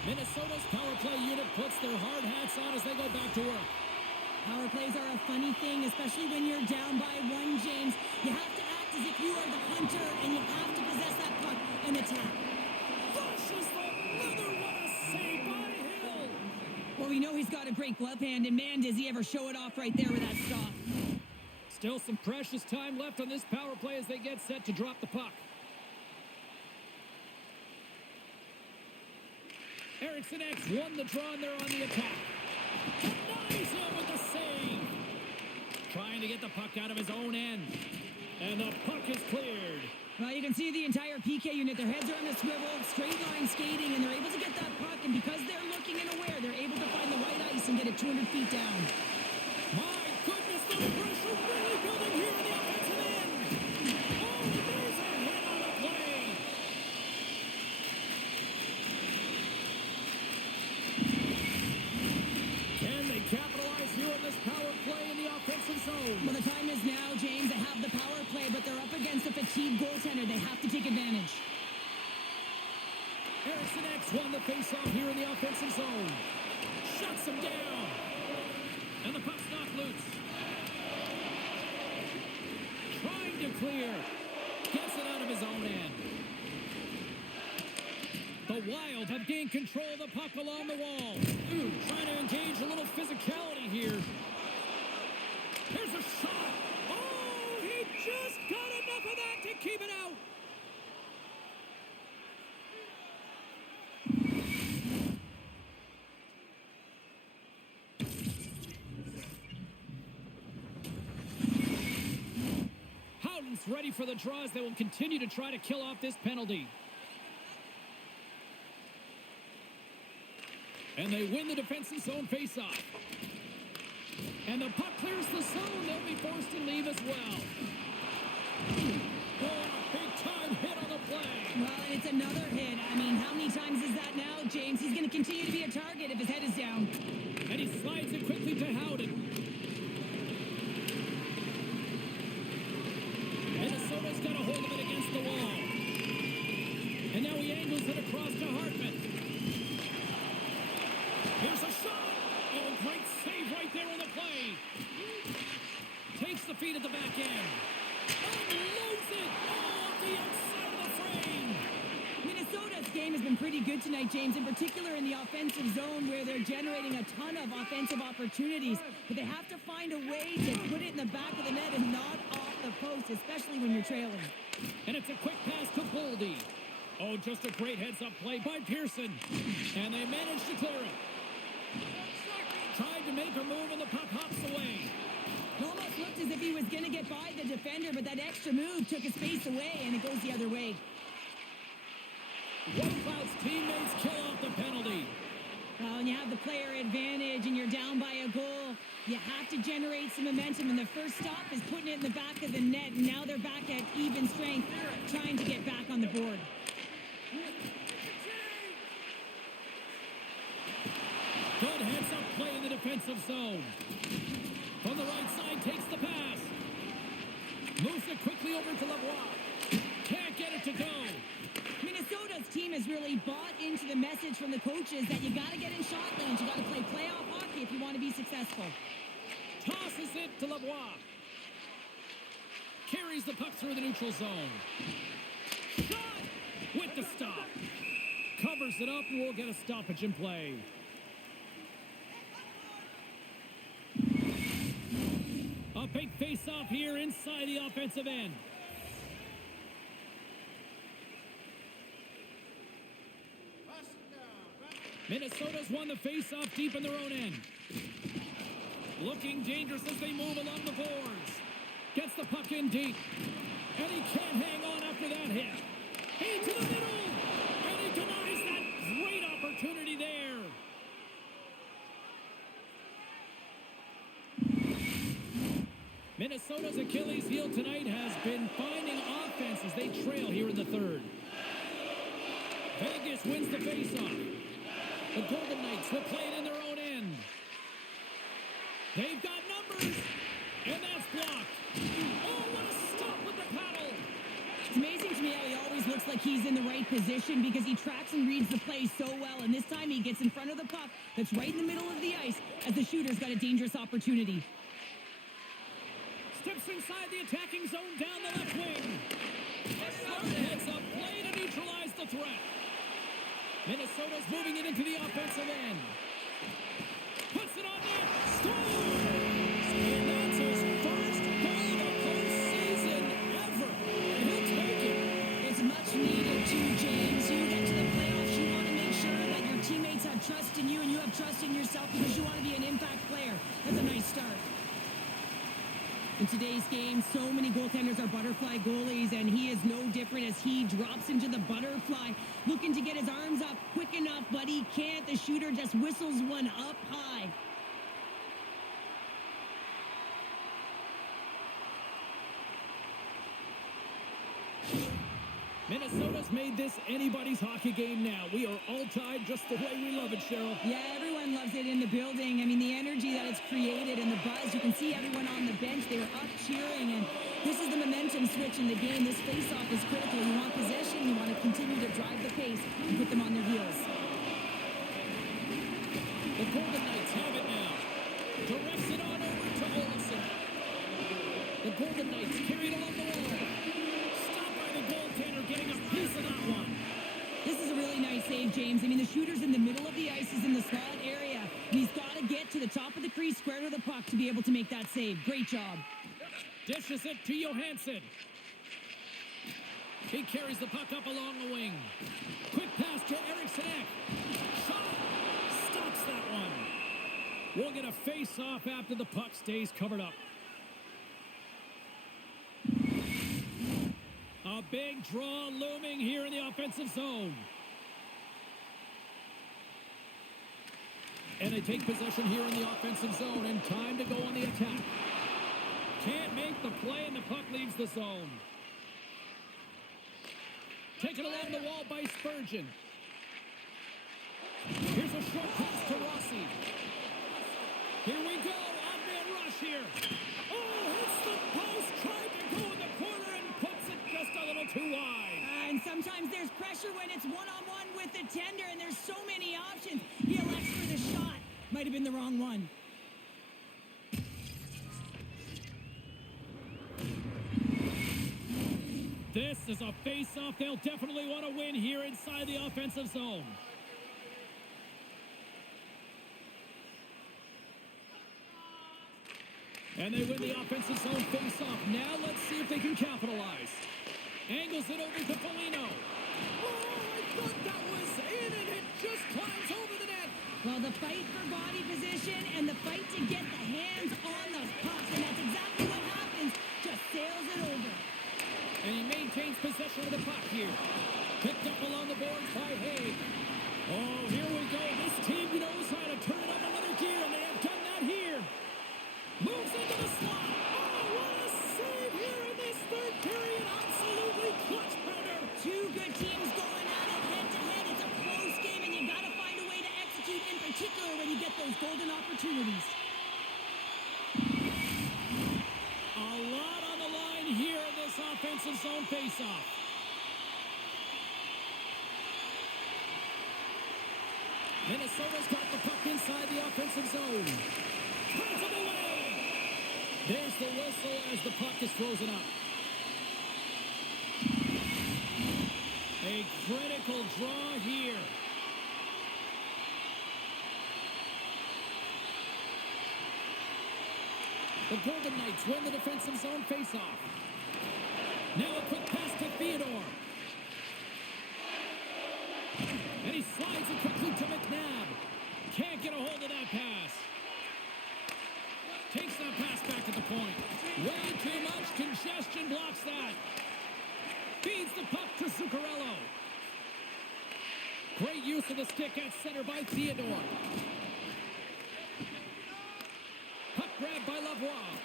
Minnesota's power play unit puts their hard hats on as they go back to work. Power plays are a funny thing, especially when you're down by one, James. You have to act as if you are the hunter, and you have to possess that puck and attack. Flushes the leather. What a save by Hill. Well, we know he's got a great glove hand, and man, does he ever show it off right there with that stop. Still some precious time left on this power play as they get set to drop the puck. Eriksson X won the draw, and they're on the attack. Denies him with the save. Trying to get the puck out of his own end. And the puck is cleared. Well, you can see the entire PK unit. Their heads are on a swivel, straight line skating, and they're able to get that puck. And because they're looking and aware, they're able to find the right ice and get it 200 feet down. My goodness, the pressure really building here in the offensive end. Oh, there's a hit on the play. Can they capitalize here on this power play in the offensive zone? Well, the time is now, James. They have the power play, but they're up against a fatigued goaltender. They have to take advantage. Eriksson X won the faceoff here in the offensive zone. Shuts him down. And the puck's knocked loose. Trying to clear. Gets it out of his own end. The Wild have gained control of the puck along the wall. Ooh, trying to engage a little physicality here. There's a shot. Oh, he just got enough of that to keep it out. gets ready for the draws. They will continue to try to kill off this penalty. And they win the defensive zone faceoff. And the puck clears the zone. They'll be forced to leave as well. Oh, a big-time hit on the play. Well, and it's another hit. I mean, how many times is that now, James? He's going to continue to be a target if his head is down. And he slides it quickly to Howden. Minnesota's got a hold of it against the wall. And now he angles it across to Hartman. Here's a shot. Oh, great save right there on the play. Takes the feed at the back end. Unloads it. Oh, off the outside of the frame. Minnesota's game has been pretty good tonight, James, in particular in the offensive zone where they're generating a ton of offensive opportunities. But they have to find a way to put it in the back of the net and not off the post, especially when you're trailing. And it's a quick pass to Boldy. Oh, just a great heads-up play by Pearson. And they managed to clear it. Tried to make a move, and the puck hops away. It almost looked as if he was going to get by the defender, but that extra move took his space away, and it goes the other way. Whitecloud's teammates kill off the penalty. Well, when you have the player advantage and you're down by a goal, you have to generate some momentum, and the first stop is putting it in the back of the net, and now they're back at even strength, trying to get back on the board. Good heads-up play in the defensive zone. From the right side, takes the pass. Moves it quickly over to Lavoie. Can't get it to go. Minnesota's team has really bought into the message from the coaches that you got to get in shot lanes. You got to play playoff hockey if you want to be successful. Tosses it to Lavoie. Carries the puck through the neutral zone. Shot with the stop. Covers it up, and we'll get a stoppage in play. A big face-off here inside the offensive end. Minnesota's won the face-off deep in their own end. Looking dangerous as they move along the boards. Gets the puck in deep. And he can't hang on after that hit. Into the middle. And he denies that great opportunity there. Minnesota's Achilles heel tonight has been finding offense as they trail here in the third. Vegas wins the faceoff. The Golden Knights will play it in their own end. They've got numbers, and that's blocked. Oh, what a stop with the paddle. It's amazing to me how he always looks like he's in the right position because he tracks and reads the play so well, and this time he gets in front of the puck that's right in the middle of the ice as the shooter's got a dangerous opportunity. Steps inside the attacking zone down the left wing. Smart heads-up play to neutralize the threat. Minnesota's moving it into the offensive end. Puts it on net. Scores! And that's his first goal of the postseason ever. And he'll take it. It's much needed too, James. You get to the playoffs, you want to make sure that your teammates have trust in you and you have trust in yourself because you want to be an impact player. That's a nice start. In today's game, so many goaltenders are butterfly goalies, and he is no different as he drops into the butterfly, looking to get his arms up quick enough, but he can't. The shooter just whistles one up high. Minnesota's made this anybody's hockey game now. We are all tied just the way we love it, Cheryl. Yeah, everyone loves it in the building. I mean, the energy that it's created and the buzz. You can see everyone on the bench. They were up cheering, and this is the momentum switch in the game. This face-off is critical. You want possession. You want to continue to drive the pace and put them on their heels. The Golden Knights have it now. Directs it on over to Olsen. The Golden Knights carried along the wall. Goaltender getting a piece of that one. This is a really nice save, James. I mean, the shooter's in the middle of the ice. He's in the slot area. And he's got to get to the top of the crease, square to the puck, to be able to make that save. Great job. Dishes it to Johansson. He carries the puck up along the wing. Quick pass to Eriksson. Shot. Stops that one. We'll get a face-off after the puck stays covered up. big draw looming here in the offensive zone. And they take possession here in the offensive zone, and time to go on the attack. Can't make the play, and the puck leaves the zone. Taken along the wall by Spurgeon. Here's a short pass to Rossi. Here we go. Odd-man rush here. Oh, hits the post. Tried to go in the corner and puts it just a little too wide. And sometimes there's pressure when it's one-on-one with the tender, and there's so many options. He elects for the shot. Might have been the wrong one. This is a face-off they'll definitely want to win here inside the offensive zone. And they win the offensive zone face-off. Now let's see if they can capitalize. Angles it over to Foligno. Oh, I thought that was in, and it just climbs over the net. Well, the fight for body position and the fight to get the hands on those pucks, and that's exactly what happens. Just sails it over. And he maintains possession of the puck here. Picked up along the boards by Haig. Oh, here we go. This team knows how to turn it up another gear, and they have done that here. Moves into the slot. Oh, what a save here in this third period. Absolutely clutch pounder. Two good teams going at it head-to-head. It's a close game, and you got to find a way to execute, in particular when you get those golden opportunities. A lot on the line here in this offensive zone faceoff. Minnesota's got the puck inside the offensive zone. Turns it away. There's the whistle as the puck is frozen up. A critical draw here. The Golden Knights win the defensive zone faceoff. Now a quick pass to Theodore. And he slides it quickly to McNabb. Can't get a hold of that pass. Takes that pass back at the point. Way too much congestion blocks that. Feeds the puck to Zuccarello. Great use of the stick at center by Theodore. Puck grab by Lavoie.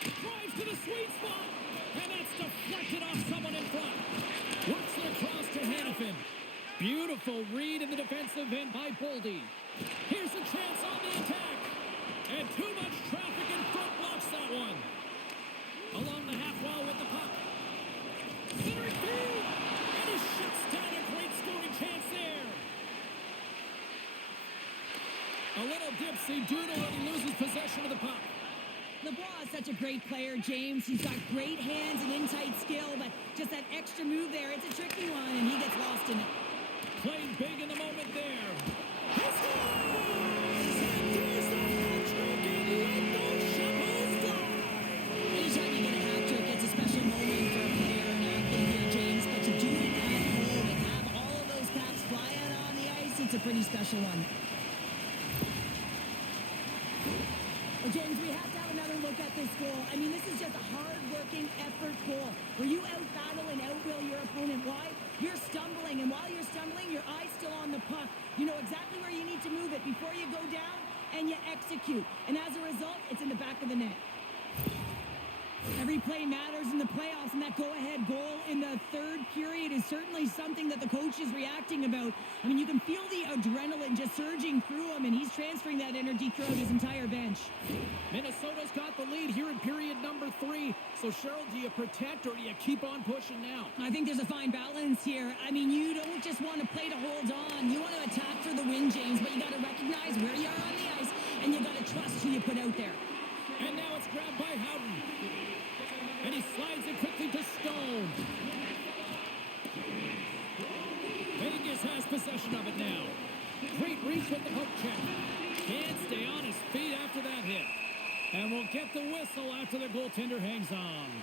Drives to the sweet spot. And that's deflected off someone in front. Works it across to Hannafin. Beautiful read in the defensive end by Boldy. Here's a chance on the attack. And too much traffic in front blocks that one. Along the half wall with the puck. Centering field. And he shuts down a great scoring chance there. A little dipsy doodle and he loses possession of the puck. LeBron is such a great player, James. He's got great hands and in-tight skill, but just that extra move there, it's a tricky one, and he gets lost in it. Played big in the moment there. He scores! And here's the hat trick, and let those shovels fly! Anytime you get a hat trick, it's a special moment for a player and athlete here, James, but to do it at home and have all of those caps fly out on the ice, it's a pretty special one. Well, James, we have to have another look at this goal. I mean, this is just a hard-working effort goal where you out-battle and out-will your opponent. Why? You're stumbling, and while you're stumbling, your eye's still on the puck. You know exactly where you need to move it before you go down, and you execute. And as a result, it's in the back of the net. Every play matters in the playoffs, and that go-ahead goal in the third period is certainly something that the coach is reacting about. I mean, you can feel the adrenaline just surging through him, and he's transferring that energy throughout his entire bench. Minnesota's got the lead here in period number 3. So, Cheryl, do you protect or do you keep on pushing now? I think there's a fine balance here. I mean, you don't just want to play to hold on. You want to attack for the win, James, but you got to recognize where you are on the ice, and you got to trust who you put out there. And now it's grabbed by Houghton. And he slides it quickly to Stone. Vegas has possession of it now. Great reach with the hook check. Can't stay on his feet after that hit. And we'll get the whistle after the goaltender hangs on.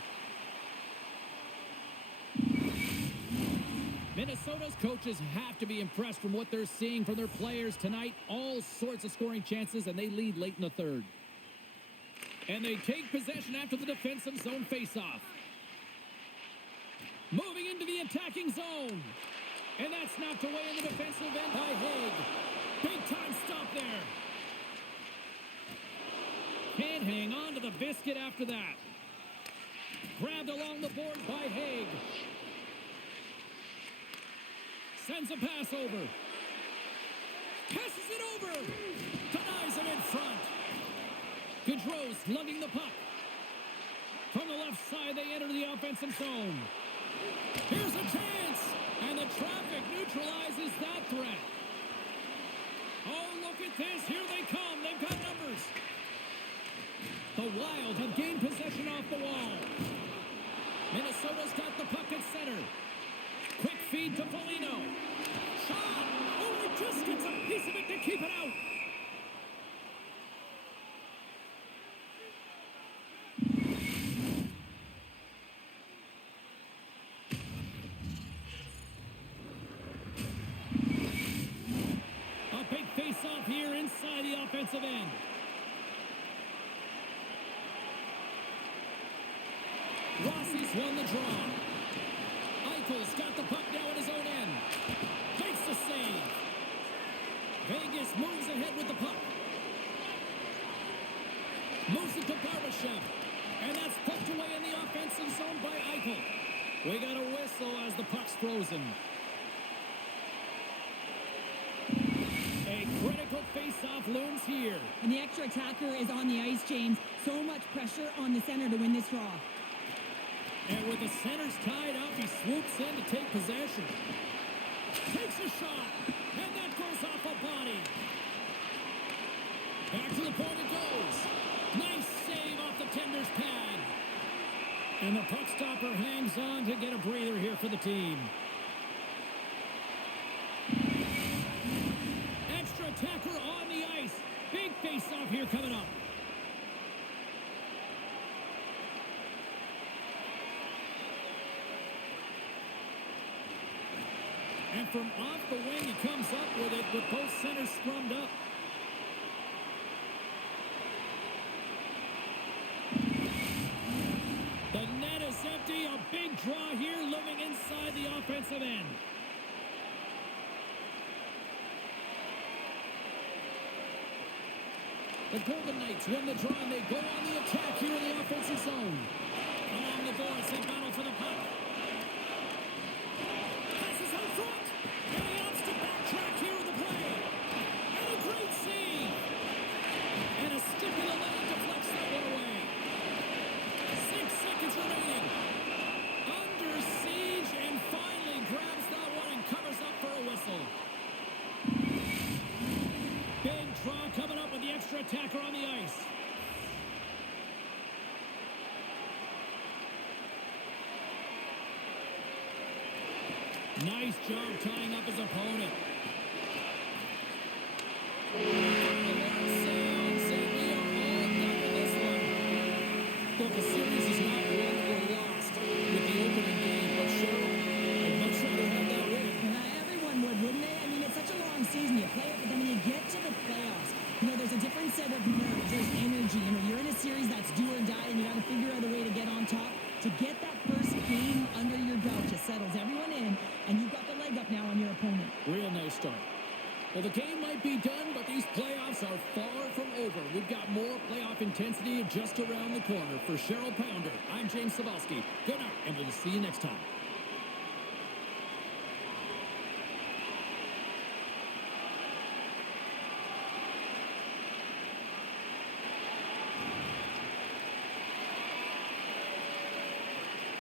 Minnesota's coaches have to be impressed from what they're seeing from their players tonight. All sorts of scoring chances, and they lead late in the third. And they take possession after the defensive zone faceoff. Moving into the attacking zone. And that's knocked away in the defensive end by Haig. Big time stop there. Can't hang on to the biscuit after that. Grabbed along the board by Haig. Sends a pass over. Passes it over. Denies him in front. Gaudreau's lugging the puck. From the left side, they enter the offensive zone. Here's a chance. And the traffic neutralizes that threat. Oh, look at this. Here they come. They've got numbers. The Wild have gained possession off the wall. Minnesota's got the puck at center. Quick feed to Foligno. Shot. Oh, he just gets a piece of it to keep it out. A big face-off here inside the offensive end. Rossi's won the draw. Eichel's got the puck now at his own end. Makes the save. Vegas moves ahead with the puck. Moves it to Barbashev. And that's poked away in the offensive zone by Eichel. We got a whistle as the puck's frozen. A critical face-off looms here. And the extra attacker is on the ice, James. So much pressure on the center to win this draw. And with the centers tied up, he swoops in to take possession. Takes a shot, and that goes off a body. Back to the point it goes. Nice save off the tender's pad. And the puck stopper hangs on to get a breather here for the team. Extra attacker on the ice. Big face-off here coming up. And from off the wing, he comes up with it with both centers scrummed up. The net is empty. A big draw here looming inside the offensive end. The Golden Knights win the draw, and they go on the attack here in the offensive zone. Along the boards, they battle for the puck. Passes out front. And he opts to backtrack here with the play. And a great save. And a stick in the lane deflects that one away. 6 seconds remaining. Under siege, and finally grabs that one and covers up for a whistle. Big draw coming up with the extra attacker on the ice. Nice job tying up his opponent. Alert sounds, and we are all done with this one. Look, the series is not won or lost with the opening game, but Cheryl, I'd much rather have that win. Everyone would, wouldn't they? I mean, it's such a long season. You play it, but then when you get to the playoffs, you know, there's a different set of nerves. There's energy. You know, you're in a series that's do or die, and you got to figure out a way to get on top. To get that first game under your belt just settles everyone in, and you've got the leg up now on your opponent. Real nice start. Well, the game might be done, but these playoffs are far from over. We've got more playoff intensity just around the corner. For Cheryl Pounder, I'm James Cebulski. Good night, and we'll see you next time.